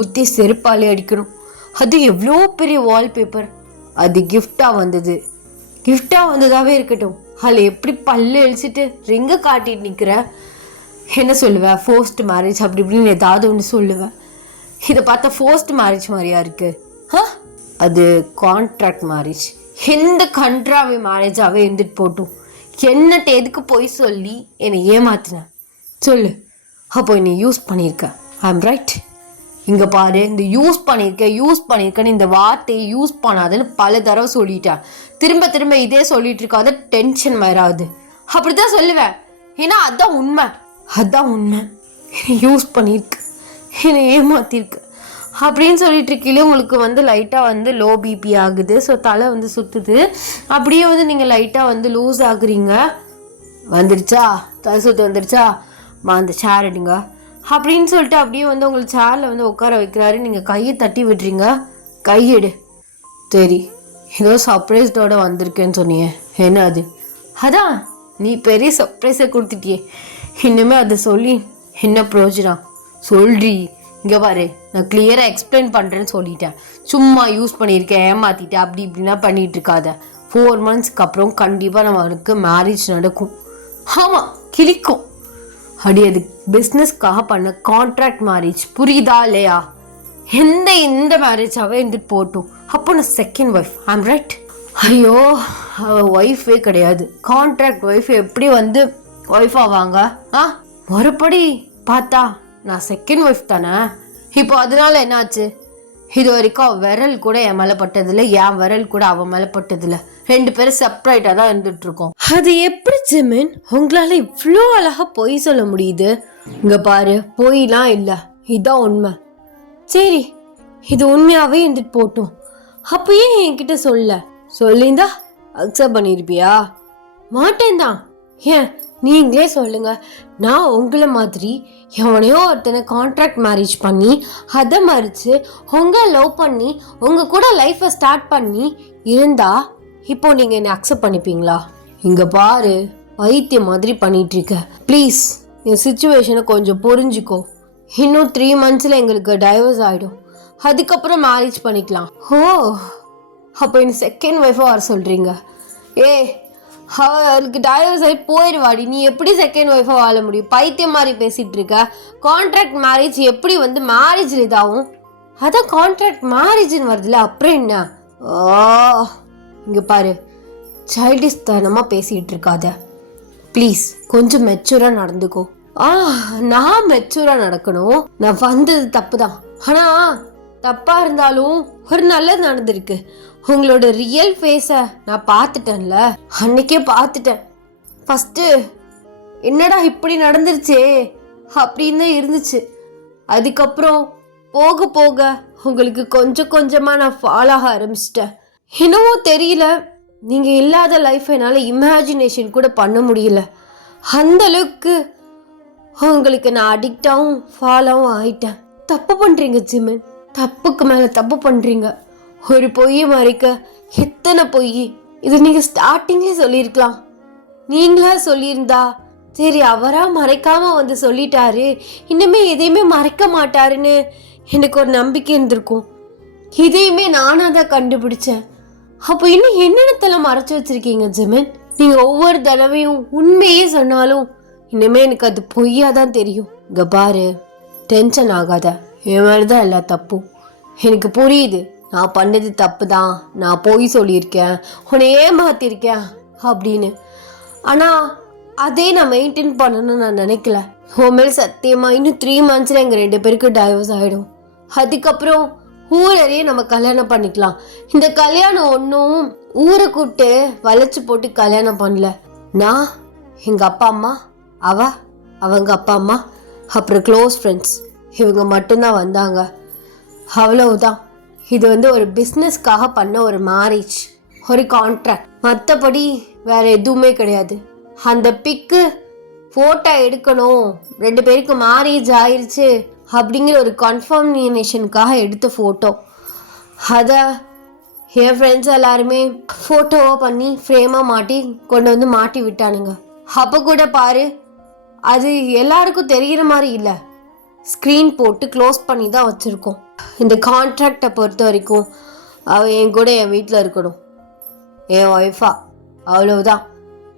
புத்தி செருப்பாலே அடிக்கணும். அது எவ்வளோ பெரிய வால்பேப்பர். அது கிஃப்டாக வந்தது. கிஃப்டாக வந்ததாகவே இருக்கட்டும். அதில் எப்படி பல்லு அழிச்சிட்டு ரிங்கை காட்டிட்டு நிற்கிற? என்ன சொல்லுவேன்? ஃபோர்ஸ்ட் மேரேஜ் அப்படி இப்படின்னு ஏதாவது ஒன்று சொல்லுவேன். இதை பார்த்தா ஃபோர்ஸ்ட் மேரேஜ் மாதிரியா இருக்குது? அது கான்ட்ராக்ட் மேரேஜ். எந்த கண்ட்ராவே மேரேஜாகவே இருந்துட்டு போட்டும். என்னட்ட எதுக்கு போய் சொல்லி என்னை ஏமாத்தினேன் சொல்லு. அப்போ என்னை யூஸ் பண்ணியிருக்க. I am right. இங்கே பாரு, இந்த யூஸ் பண்ணியிருக்கேன்னு இந்த வார்த்தையை யூஸ் பண்ணாதுன்னு பல தடவை சொல்லிட்டேன். திரும்ப திரும்ப இதே சொல்லிட்டு இருக்காத, டென்ஷன் வராது. அப்படிதான் சொல்லுவேன். ஏன்னா அதான் உண்மை. என்னை யூஸ் பண்ணியிருக்கு, என்னை ஏமாத்திருக்கு அப்படின்னு சொல்லிட்டு இருக்கீங்களே. உங்களுக்கு வந்து லைட்டாக வந்து லோ பிபி ஆகுது. ஸோ தலை வந்து சுற்றுது. அப்படியே வந்து நீங்கள் லைட்டாக வந்து லூஸ் ஆகுறீங்க. வந்துருச்சா? தலை சுற்று வந்துருச்சா? அந்த சேர் எடுங்க அப்படின்னு சொல்லிட்டு அப்படியே வந்து உங்களுக்கு சேரில் வந்து உட்கார வைக்கிறாரு. நீங்கள் கையை தட்டி விடுறீங்க. கையெடு. சரி, ஏதோ சர்ப்ரைஸ்டோட வந்திருக்கேன்னு சொன்னியே, என்ன அது? அதான் நீ பெரிய சர்ப்ரைஸை கொடுத்துட்டியே. இன்னுமே அதை சொல்லி என்ன பிரயோஜனம்? சொல்றி. இங்கே பாரு, நான் கிளியராக எக்ஸ்பிளைன் பண்ணுறேன்னு சொல்லிட்டேன். சும்மா யூஸ் பண்ணியிருக்கேன், ஏமாற்றிட்டேன் அப்படி இப்படின்னா பண்ணிகிட்டு இருக்காத. 4 monthsக்கு அப்புறம் கண்டிப்பாக நம்மளுக்கு மேரேஜ் நடக்கும். ஆமாம், கிளிக்கும். அடி அது பிஸ்னஸ்க்காக பண்ண கான்ட்ராக்ட் மேரேஜ், புரியுதா இல்லையா? இந்த மேரேஜாகவே இருந்துட்டு போட்டும். அப்போ நான் second wife. I am right. ஐயோ, அவள் ஒய்ஃபே கிடையாது. கான்ட்ராக்ட் ஒய்ஃப் எப்படி வந்து ஒய்ஃப் ஆவாங்க? மறுபடி பார்த்தா நான் செகண்ட் ஒய்ஃப் தானே. இப்போ அதனால என்னாச்சு? இது வரைக்கும் விரல் கூட என் மேலே பட்டதில்லை, என் விரல் கூட அவன் மேலே பட்டதில்லை. 2 பேரும் செப்பரேட்டாக தான் இருந்துட்டு இருக்கோம். அது எப்படி ஜிமின் உங்களால இவ்வளோ அழகா பொய் சொல்ல முடியுது? இங்க பாரு, பொய்லாம் இல்லை, இதுதான் உண்மை. சரி, இது உண்மையாவே இருந்துட்டு போட்டும். அப்ப ஏன் என்கிட்ட சொல்லிந்தா அக்செப்ட் பண்ணிருப்பியா? மாட்டேன் தான். ஏன் நீங்களே சொல்லுங்க. நான் உங்களை மாதிரி எவனையோ ஒருத்தனை கான்ட்ராக்ட் மேரேஜ் பண்ணி அதை மறிச்சு உங்க லவ் பண்ணி உங்க கூட லைஃப்பை ஸ்டார்ட் பண்ணி இருந்தா இப்போ நீங்க என்ன அக்செப்ட் பண்ணிப்பீங்களா? இங்க பாரு, வைத்தியம் மாதிரி பண்ணிட்டு இருக்க. ப்ளீஸ் என் சிச்சுவேஷனை கொஞ்சம் புரிஞ்சுக்கோ. இன்னும் 3 monthsல எங்களுக்கு டைவர்ஸ் ஆயிடும். அதுக்கப்புறம் மேரேஜ் பண்ணிக்கலாம். ஓ, அப்போ என்ன செகண்ட் ஒய்ஃபாக வர சொல்கிறீங்க? அவளுக்கு டைவர்ஸ் ஆகி போயிடுவாடி. நீ எப்படி செகண்ட் ஒய்ஃபாக வாழ முடியும்? பைத்தியம் மாதிரி பேசிகிட்டு இருக்க. கான்ட்ராக்ட் மேரேஜ் எப்படி வந்து மேரேஜில் இதாகும்? அதான் கான்ட்ராக்ட் மேரேஜ்னு வருதுல்ல, அப்புறம் என்ன? ஓ, இங்கே பாரு, சைல்டிஷ் தனமாக பேசிகிட்டு இருக்காத. ப்ளீஸ் கொஞ்சம் மெச்சூராக நடந்துக்கோ. நான் மெச்சூராக நடக்கணும். நான் வந்தது தப்பு தான். ஆனால் தப்பாக இருந்தாலும் ஒரு நல்லது நடந்திருக்கு. உங்களோட ரியல் ஃபேஸை நான் பார்த்துட்டேன்ல, அன்னைக்கே பார்த்துட்டேன். ஃபஸ்ட்டு என்னடா இப்படி நடந்துருச்சே அப்படின்னு தான் இருந்துச்சு. அதுக்கப்புறம் போக போக உங்களுக்கு கொஞ்சம் கொஞ்சமாக நான் ஃபாலோ ஆக ஆரம்பிச்சிட்டேன். இன்னமும் தெரியல, நீங்கள் இல்லாத லைஃப் என்னால் இமேஜினேஷன் கூட பண்ண முடியல. அந்தளவுக்கு உங்களுக்கு நான் அடிக்டாகவும் ஃபாலோவும் ஆயிட்டேன். தப்பு பண்ணுறீங்க ஜிமின், தப்புக்கு மேலே தப்பு பண்ணுறீங்க. ஒரு பொய்யை மறைக்க எத்தனை பொய். இது நீங்கள் ஸ்டார்டிங்லேயே சொல்லியிருக்கலாம். நீங்களா சொல்லியிருந்தா சரி, அவரா மறைக்காம வந்து சொல்லிட்டாரு, இன்னுமே எதையுமே மறைக்க மாட்டாருன்னு எனக்கு ஒரு நம்பிக்கை இருந்திருக்கும். இதையுமே நானாக தான் கண்டுபிடிச்சேன். அப்போ இன்னும் என்னென்னத்தெல்லாம் மறைச்சு வச்சிருக்கீங்க ஜிமின்? நீங்கள் ஒவ்வொரு தடவையும் உண்மையே சொன்னாலும் இன்னுமே எனக்கு அது பொய்யா தான் தெரியும். இங்கே பாரு, டென்ஷன் ஆகாத. என் மாதிரி தான் எல்லா தப்பும். எனக்கு புரியுது, நான் பண்ணது தப்பு தான், நான் பொய் சொல்லியிருக்கேன், உன்னை ஏமாத்திருக்கேன் அப்படின்னு. ஆனால் அதே நான் மெயின்டைன் பண்ணணும்னு நான் நினைக்கல. உன் மேலே சத்தியமாக இன்னும் 3 monthsல எங்கள் 2 பேருக்கு டைவர்ஸ் ஆகிடும். அதுக்கப்புறம் ஊரறியே நம்ம கல்யாணம் பண்ணிக்கலாம். இந்த கல்யாணம் ஒன்றும் ஊரை கூப்பிட்டு வளைச்சு போட்டு கல்யாணம் பண்ணல. நான், எங்கள் அப்பா அம்மா, அவங்க அப்பா அம்மா, அப்புறம் க்ளோஸ் ஃப்ரெண்ட்ஸ், இவங்க மட்டும்தான் வந்தாங்க. அவ்வளவுதான். இது வந்து ஒரு பிஸ்னஸ்க்காக பண்ண ஒரு மேரேஜ், ஒரு கான்ட்ராக்ட். மற்றபடி வேற எதுவுமே கிடையாது. அந்த பிக்கு ஃபோட்டோ எடுக்கணும், 2 பேருக்கு மேரேஜ் ஆயிடுச்சு அப்படிங்கிற ஒரு கன்ஃபர்மேஷனுக்காக எடுத்த ஃபோட்டோ. அதை என் ஃப்ரெண்ட்ஸ் எல்லாருமே ஃபோட்டோவாக பண்ணி ஃப்ரேமாக மாட்டி கொண்டு வந்து மாட்டி விட்டானுங்க. அப்போ கூட பாரு, அது எல்லாருக்கும் தெரிகிற மாதிரி இல்லை, ஸ்க்ரீன் போட்டு க்ளோஸ் பண்ணி தான் வச்சுருக்கோம். இந்த கான்ட்ராக்டை பொறுத்த வரைக்கும் அவள் என் கூட என் வீட்டில் இருக்கணும், என் ஒய்ஃபா, அவ்வளவுதான்.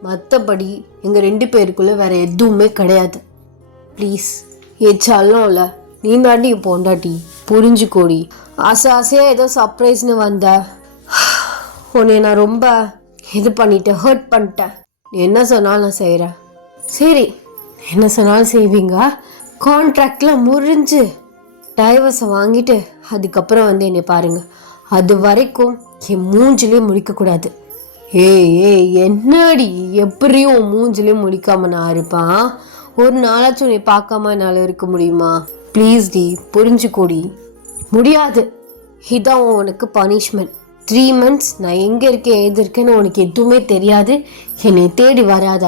மற்றபடி எங்கள் 2 பேருக்குள்ளே வேறு எதுவுமே கிடையாது. ப்ளீஸ் ஏச்சாலும் இல்லை, நீ தாண்டி பொண்டாட்டி, புரிஞ்சுக்கோடி. ஆசையாக ஏதோ சர்ப்ரைஸ்னு வந்த உன்னை நான் ரொம்ப இது பண்ணிட்டேன், ஹர்ட் பண்ணிட்டேன். நீ என்ன சொன்னாலும் நான் செய்கிறேன். சரி, என்ன சொன்னாலும் செய்வீங்க. கான்ட்ராக்டில் முறிஞ்சு டைவர்ஸை வாங்கிட்டு அதுக்கப்புறம் வந்து என்னை பாருங்கள். அது வரைக்கும் என் மூஞ்சிலே முடிக்கக்கூடாது. என்னடி எப்படியும் மூஞ்சிலே முடிக்காமல் நான் இருப்பேன்? ஒரு நாளாச்சும் உன்னை பார்க்காம என்னால் இருக்க முடியுமா? ப்ளீஸ் டி, புரிஞ்சுக்கோடி. முடியாது. இதான் உனக்கு பனிஷ்மெண்ட். 3 months நான் எங்கே இருக்கேன் ஏது இருக்கேன்னு உனக்கு எதுவுமே தெரியாது. என்னை தேடி வராத.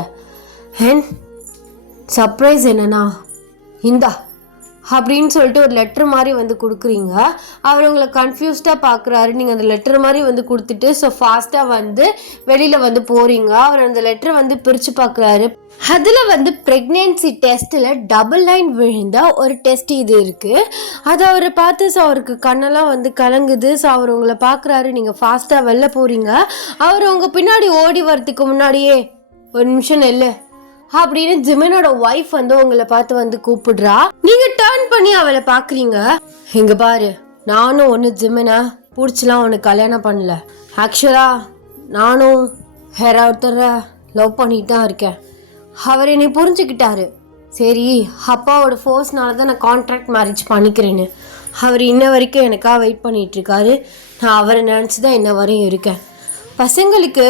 அண்ட் சர்ப்ரைஸ் என்னன்னா, இந்தா அப்படின்னு சொல்லிட்டு ஒரு லெட்டர் மாதிரி வந்து கொடுக்குறீங்க. அவர் உங்களை கன்ஃபியூஸ்டாக பார்க்குறாரு. நீங்கள் அந்த லெட்டர் மாதிரி வந்து கொடுத்துட்டு ஸோ ஃபாஸ்ட்டாக வந்து வெளியில் வந்து போகிறீங்க. அவர் அந்த லெட்டரை வந்து பிரித்து பார்க்குறாரு. அதில் வந்து ப்ரெக்னென்சி டெஸ்ட்டில் டபுள் லைன் விழுந்த ஒரு டெஸ்ட் இது இருக்குது. அதை அவர் பார்த்து ஸோ அவருக்கு கண்ணெல்லாம் வந்து கலங்குது. ஸோ அவர் உங்களை பார்க்குறாரு, நீங்கள் ஃபாஸ்ட்டாக வெளில போகிறீங்க. அவர் உங்கள் பின்னாடி ஓடி வரதுக்கு முன்னாடியே ஒரு நிமிஷம் இல்லை அப்படின்னு ஜிமினோட ஒய்ஃப் வந்து உங்களை பார்த்து வந்து கூப்பிடுறா. நீங்க டர்ன் பண்ணி அவளை பாக்குறீங்க. இங்க பாரு, நானும் ஒன்று ஜிமினை பிடிச்சலாம் உனக்கு கல்யாணம் பண்ணல. ஆக்சுவலா நானும் வேற ஒருத்தரை லவ் பண்ணிட்டு தான் இருக்கேன். அவர் என்னை புரிஞ்சுக்கிட்டாரு. சரி, அப்பாவோட ஃபோர்ஸ்னால தான் நான் கான்ட்ராக்ட் மேரேஜ் பண்ணிக்கிறேன்னு. அவர் இன்ன வரைக்கும் எனக்காக வெயிட் பண்ணிகிட்ருக்காரு. நான் அவரை நினச்சி தான் இன்ன வரையும் இருக்கேன். பசங்களுக்கு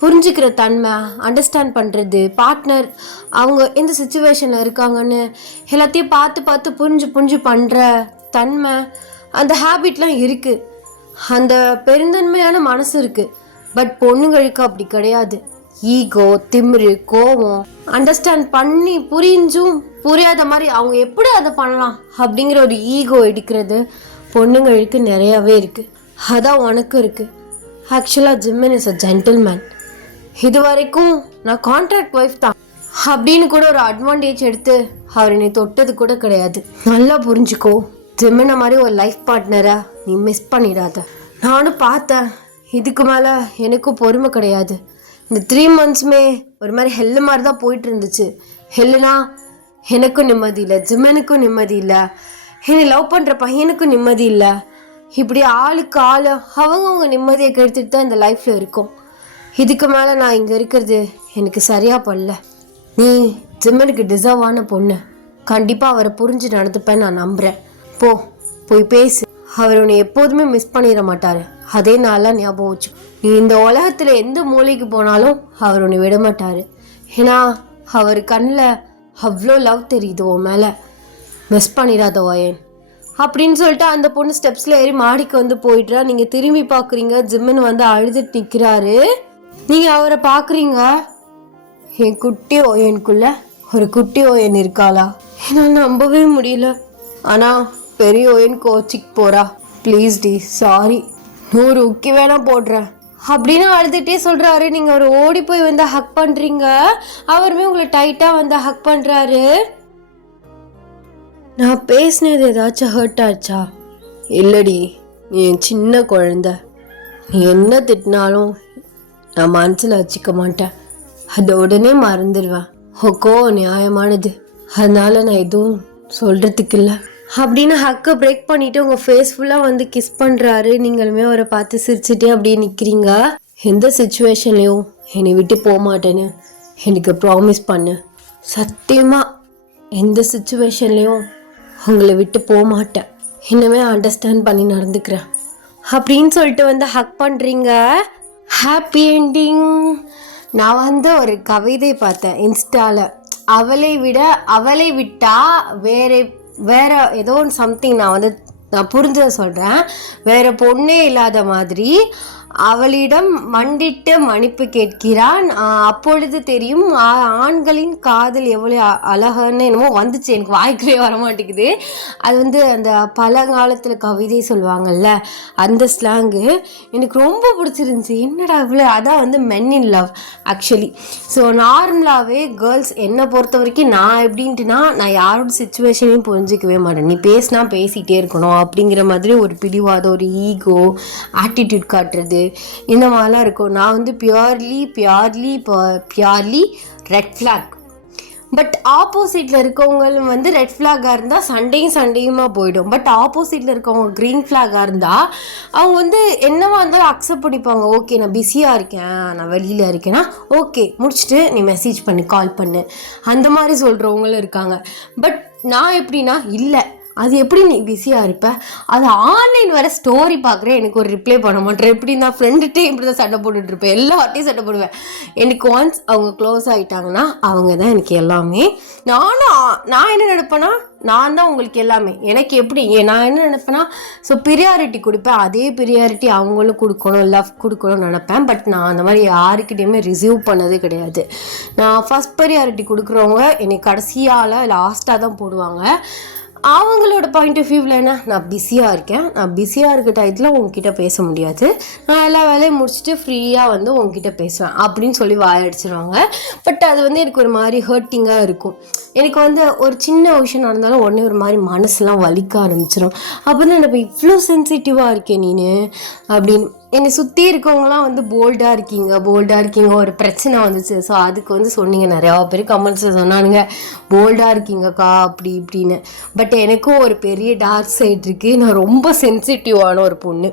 புரிஞ்சுக்கிற தன்மை, அண்டர்ஸ்டாண்ட் பண்ணுறது, பார்ட்னர் அவங்க எந்த சுச்சுவேஷனில் இருக்காங்கன்னு எல்லாத்தையும் பார்த்து பார்த்து புரிஞ்சு பண்ணுற தன்மை, அந்த ஹேபிட்லாம் இருக்குது. அந்த பெருந்தன்மையான மனசு இருக்குது. பட் பொண்ணுங்களுக்கு அப்படி கிடையாது. ஈகோ, திமிரு, கோபம், அண்டர்ஸ்டாண்ட் பண்ணி புரிஞ்சும் புரியாத மாதிரி அவங்க எப்படி அதை பண்ணலாம் அப்படிங்கிற ஒரு ஈகோ எடுக்கிறது பொண்ணுங்களுக்கு நிறையாவே இருக்குது. அதான் உனக்கு இருக்குது. ஆக்சுவலாக ஜிம்மன் இஸ் அ ஜென்டில்மேன். இது வரைக்கும் நான் கான்ட்ராக்ட் ஒய்ஃப் தான் அப்படின்னு கூட ஒரு அட்வான்டேஜ் எடுத்து அவர் என்னை தொட்டது கூட கிடையாது. நல்லா புரிஞ்சுக்கோ, ஜிம்மனை மாதிரி ஒரு லைஃப் பார்ட்னரை நீ மிஸ் பண்ணிடாத. நானும் பார்த்தேன், இதுக்கு மேலே எனக்கும் பொறுமை கிடையாது. இந்த 3 monthsமே ஒரு மாதிரி ஹெல்லு மாதிரி தான் போயிட்டு இருந்துச்சு. ஹெல்லுனா எனக்கும் நிம்மதி இல்லை, ஜிம்மனுக்கும் நிம்மதி இல்லை, என்னை லவ் பண்ணுற பையனுக்கும் நிம்மதி இல்லை. இப்படி ஆளுக்கு ஆள் அவங்க நிம்மதியை கெடுத்துட்டு தான் இந்த லைஃப்பில் இருக்கும். இதுக்கு மேலே நான் இங்கே இருக்கிறது எனக்கு சரியாக படல. நீ ஜிம்மனுக்கு டிசர்வான பொண்ணு. கண்டிப்பாக அவரை புரிஞ்சு நடந்துப்பேன் நான் நம்புகிறேன். போய் பேசு. அவர் உன்னை எப்போதுமே மிஸ் பண்ணிட மாட்டார். அதே நாளாக ஞாபகம் வச்சு, நீ இந்த உலகத்தில் எந்த மூலைக்கு போனாலும் அவர் உன்னை விட மாட்டார். ஏன்னா அவர் கண்ணில் அவ்வளோ லவ் தெரியுது உன் மேலே. மிஸ் பண்ணிடாத ஓயன் அப்படின்னு சொல்லிட்டு அந்த பொண்ணு ஸ்டெப்ஸில் ஏறி மாடிக்கு வந்து போயிட்டுறா. நீங்கள் திரும்பி பார்க்குறீங்க, ஜிம்மன் வந்து அழுதுட்டு நிற்கிறாரு. நீங்கள் அவரை பார்க்குறீங்க. என் குட்டி ஓயனுக்குள்ள ஒரு குட்டி ஓயன் இருக்காளா? என்னால் நம்பவே முடியல. ஆனால் பெரிய ஓயன் கோச்சிக்கு போகிறா. ப்ளீஸ் டி, சாரி, 100 உக்கி வேணா போடுறேன் அப்படின்னு அழுதுகிட்டே சொல்கிறாரு. நீங்கள் அவர் ஓடி போய் வந்து ஹக் பண்ணுறீங்க. அவருமே உங்களை டைட்டாக வந்து ஹக் பண்ணுறாரு. நான் பேசினது ஏதாச்சும் ஹர்ட் ஆச்சா? இல்லடி, நீ என் சின்ன குழந்த. நீ என்ன திட்டினாலும் நான் மனசில் வச்சுக்க மாட்டேன். அதை உடனே மறந்துடுவேன். ஓகோ, நியாயமானது. அதனால நான் எதுவும் சொல்கிறதுக்கு இல்லை அப்படின்னு ஹக்கை பிரேக் பண்ணிவிட்டு உங்கள் ஃபேஸ் ஃபுல்லாக வந்து கிஸ் பண்ணுறாரு. நீங்களுமே அவரை பார்த்து சிரிச்சுட்டே அப்படியே நிற்கிறீங்க. எந்த சுச்சுவேஷன்லேயும் என்னை விட்டு போக மாட்டேன்னு எனக்கு ப்ராமிஸ் பண்ணு. சத்தியமாக எந்த சுச்சுவேஷன்லேயும் உங்களை விட்டு போக மாட்டேன். இன்னுமே அண்டர்ஸ்டாண்ட் பண்ணி நடந்துக்கிறேன் அப்படின்னு சொல்லிட்டு வந்து ஹக் பண்ணுறீங்க. Happy ending. நான் வந்து ஒரு கவிதை பார்த்தேன் இன்ஸ்டாவில். அவளை விட்டா வேற ஏதோ ஒன்று சம்திங் நான் புரிஞ்சதை சொல்கிறேன். வேற பொண்ணே இல்லாத மாதிரி அவளிடம் மண்டிட்டு மன்னிப்பு கேட்கிறான். அப்பொழுது தெரியும் ஆண்களின் காதல் எவ்வளோ அழகான்னு என்னமோ வந்துச்சு, எனக்கு வாய்க்கவே வரமாட்டேங்குது. அது வந்து அந்த பழங்காலத்தில் கவிதை சொல்லுவாங்கள்ல, அந்த ஸ்லாங்கு எனக்கு ரொம்ப பிடிச்சிருந்துச்சி. என்னடா இவ்வளோ, அதான் வந்து மென் இன் லவ் ஆக்சுவலி. ஸோ நார்மலாகவே கேர்ள்ஸ் என்னை பொறுத்த வரைக்கும் நான் எப்படின்ட்டுனா, நான் யாரோட சுச்சுவேஷனையும் புரிஞ்சிக்கவே மாட்டேன். நீ பேசினா பேசிகிட்டே இருக்கணும் அப்படிங்கிற மாதிரி ஒரு பிடிவாதம், ஒரு ஈகோ, ஆட்டிடியூட் காட்டுறது, இந்த மாதிரிலாம் இருக்கும். நான் வந்து பியூர்லி ரெட் ஃப்ளாக். பட் ஆப்போசிட்டில் இருக்கவங்களும் வந்து ரெட் ஃப்ளாகாக இருந்தால் சண்டையுமா போயிடும். பட் ஆப்போசிட்டில் இருக்கவங்க க்ரீன் ஃப்ளாகாக இருந்தால் அவங்க வந்து என்னவா இருந்தாலும் அக்செப்ட் பண்ணிப்பாங்க. ஓகே, நான் பிஸியாக இருக்கேன், நான் வெளியில் இருக்கேன்னா ஓகே, முடிச்சுட்டு நீ மெசேஜ் பண்ணி கால் பண்ணு, அந்த மாதிரி சொல்கிறவங்களும் இருக்காங்க. பட் நான் எப்படின்னா, இல்லை அது எப்படி நீ பிஸியாக இருப்ப, அது ஆன்லைன் வர ஸ்டோரி பார்க்குறேன், எனக்கு ஒரு ரிப்ளை பண்ண மாட்டேன். எப்படி நான் ஃப்ரெண்டுகிட்டே இப்படி தான் சண்டை போட்டுட்ருப்பேன், எல்லா வாட்டியும் சண்டை போடுவேன். எனக்கு ஒன்ஸ் அவங்க க்ளோஸ் ஆகிட்டாங்கன்னா அவங்க தான் எனக்கு எல்லாமே. நான் என்ன நினைப்பேன்னா, நான் தான் உங்களுக்கு எல்லாமே. எனக்கு எப்படி நான் என்ன நினைப்பேன்னா, ஸோ ப்ரியாரிட்டி கொடுப்பேன். அதே ப்ரியாரிட்டி அவங்களும் கொடுக்கணும், லவ் கொடுக்கணும்னு நினைப்பேன். பட் நான் அந்த மாதிரி யாருக்கிட்டையுமே ரிசீவ் பண்ணதே கிடையாது. நான் ஃபஸ்ட் ப்ரியாரிட்டி கொடுக்குறவங்க என்னை கடைசியால் லாஸ்ட்டாக தான் போடுவாங்க. அவங்களோட பாயிண்ட் ஆஃப் வியூவில் என்ன, நான் பிஸியாக இருக்கேன், நான் பிஸியாக இருக்க டயத்தில் உங்ககிட்ட பேச முடியாது, நான் எல்லா வேலையும் முடிச்சுட்டு ஃப்ரீயாக வந்து உங்ககிட்ட பேசுவேன் அப்படின்னு சொல்லி வாயடிச்சிருவாங்க. பட் அது வந்து எனக்கு ஒரு மாதிரி ஹர்ட்டிங்காக இருக்கும். எனக்கு வந்து ஒரு சின்ன விஷயம் நடந்தாலும் உடனே ஒரு மாதிரி மனசுலாம் வலிக்க ஆரம்பிச்சிடும். அப்போ தான் எனக்கு இவ்வளோ சென்சிட்டிவாக இருக்கேன் நீனு அப்படின்னு. என்னை சுற்றி இருக்கவங்களாம் வந்து போல்டாக இருக்கீங்க ஒரு பிரச்சனை வந்துச்சு. ஸோ அதுக்கு வந்து சொன்னீங்க, நிறையா பேர் கமெண்ட்ஸில் சொன்னானுங்க போல்டாக இருக்கீங்கக்கா அப்படி இப்படின்னு. பட் எனக்கும் ஒரு பெரிய டார்க் சைட் இருக்குது. நான் ரொம்ப சென்சிட்டிவான ஒரு பொண்ணு.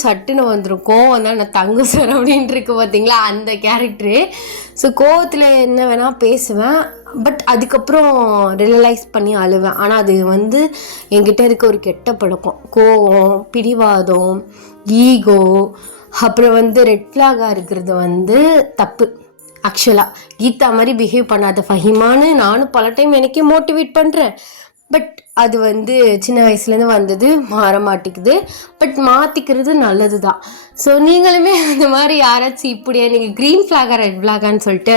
சட்டுன்னு வந்துடும். வந்தால் நான் தங்க சார் அப்படின்ட்டு இருக்கு பார்த்தீங்களா, அந்த கேரக்டரு. ஸோ கோவத்தில் என்ன வேணால் பேசுவேன், பட் அதுக்கப்புறம் ரியலைஸ் பண்ணி அழுவேன். ஆனால் அது வந்து என்கிட்ட இருக்க ஒரு கெட்ட பழக்கம். கோவம், பிடிவாதம், ஈகோ, அப்புறம் வந்து ரெட் ஃப்ளாகாக இருக்கிறது வந்து தப்பு. ஆக்சுவலாக கீதா மாதிரி பிஹேவ் பண்ணாத ஃபஹிமான்னு நானும் பல டைம் எனக்கே மோட்டிவேட் பண்ணுறேன். பட் அது வந்து சின்ன வயசுலேருந்து வந்தது, மாற மாட்டேங்குது. பட் மாற்றிக்கிறது நல்லது தான். ஸோ நீங்களுமே அந்த மாதிரி யாராச்சும் இப்படியா நீங்கள் க்ரீன் ஃப்ளாகா ரெட் ஃப்ளாகான்னு சொல்லிட்டு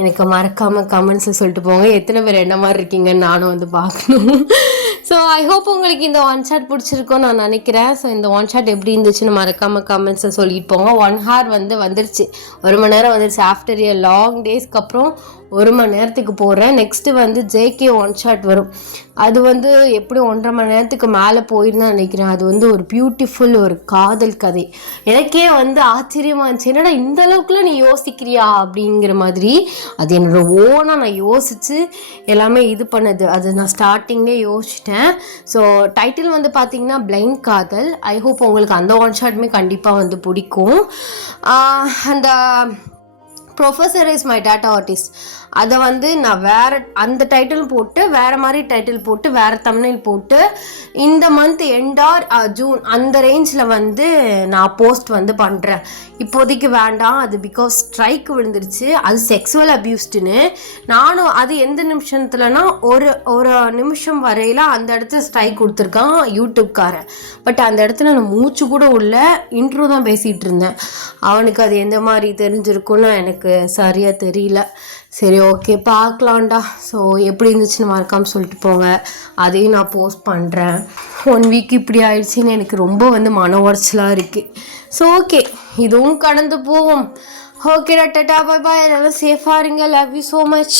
எனக்கு மறக்காமல் கமெண்ட்ஸில் சொல்லிட்டு போங்க. எத்தனை பேர் என்ன மாதிரி இருக்கீங்கன்னு நானும் வந்து பார்க்கணும். ஸோ ஐ ஹோப் உங்களுக்கு இந்த ஒன் ஷாட் பிடிச்சிருக்கோன்னு நான் நினைக்கிறேன். ஸோ இந்த ஒன் ஷாட் எப்படி இருந்துச்சுன்னு மறக்காமல் கமெண்ட்ஸை சொல்லிட்டு போங்க. 1 hour வந்து வந்துருச்சு, 1 மணி நேரம் வந்துருச்சு. ஆஃப்டர் ஏ லாங் டேஸ்க்கு அப்புறம் 1 மணி நேரத்துக்கு போகிறேன். நெக்ஸ்ட்டு வந்து ஜேகே ஒன் ஷாட் வரும். அது வந்து எப்படி 1.5 மணி நேரத்துக்கு மேலே போயிருந்தான் நினைக்கிறேன். அது வந்து ஒரு பியூட்டிஃபுல் ஒரு காதல் கதை. எனக்கே வந்து ஆச்சரியமாக இருந்துச்சு, என்னடா இந்த அளவுக்குலாம் நீ யோசிக்கிறியா அப்படிங்கிற மாதிரி. அது என்னோட ஓனாக நான் யோசித்து எல்லாமே இது பண்ணது. அது நான் ஸ்டார்டிங்லேயே யோசிச்சிட்டேன். ஸோ டைட்டில் வந்து பார்த்திங்கன்னா பிளைண்ட் காதல். ஐ ஹோப் உங்களுக்கு அந்த ஒன் ஷாட்டுமே கண்டிப்பாக வந்து பிடிக்கும். அந்த professor is my data artist அதை வந்து நான் வேறு அந்த டைட்டில் போட்டு வேறு மாதிரி டைட்டில் போட்டு வேறு தம்ப்நெயில் போட்டு இந்த மந்த் எண்ட் ஆர் ஜூன் அந்த ரேஞ்சில் வந்து நான் போஸ்ட் வந்து பண்ணுறேன். இப்போதைக்கு வேண்டாம், அது பிகாஸ் ஸ்ட்ரைக் விழுந்துருச்சு. அது செக்ஸுவல் அப்யூஸ்டுன்னு. நானும் அது எந்த நிமிஷத்துலனா ஒரு நிமிஷம் வரையில் அந்த இடத்துல ஸ்ட்ரைக் கொடுத்துருக்கான் யூடியூப்காரன். பட் அந்த இடத்துல நான் மூச்சு கூட உள்ள இன்ட்ரோ தான் பேசிகிட்டு இருந்தேன். அவனுக்கு அது எந்த மாதிரி தெரிஞ்சிருக்குன்னு எனக்கு சரியாக தெரியல. சரி, ஓகே, பார்க்கலாம்டா. ஸோ எப்படி இருந்துச்சுன்னு மறக்காமல் சொல்லிட்டு போங்க. அதையும் நான் போஸ்ட் பண்ணுறேன். 1 வீக் இப்படி ஆயிடுச்சுன்னு எனக்கு ரொம்ப வந்து மன உடச்சலாக இருக்குது. ஸோ ஓகே, இதுவும் கடந்து போவோம். ஓகேடா, டாடா, பாய் பாய். நல்லா சேஃபாக இருங்க. Love you so much.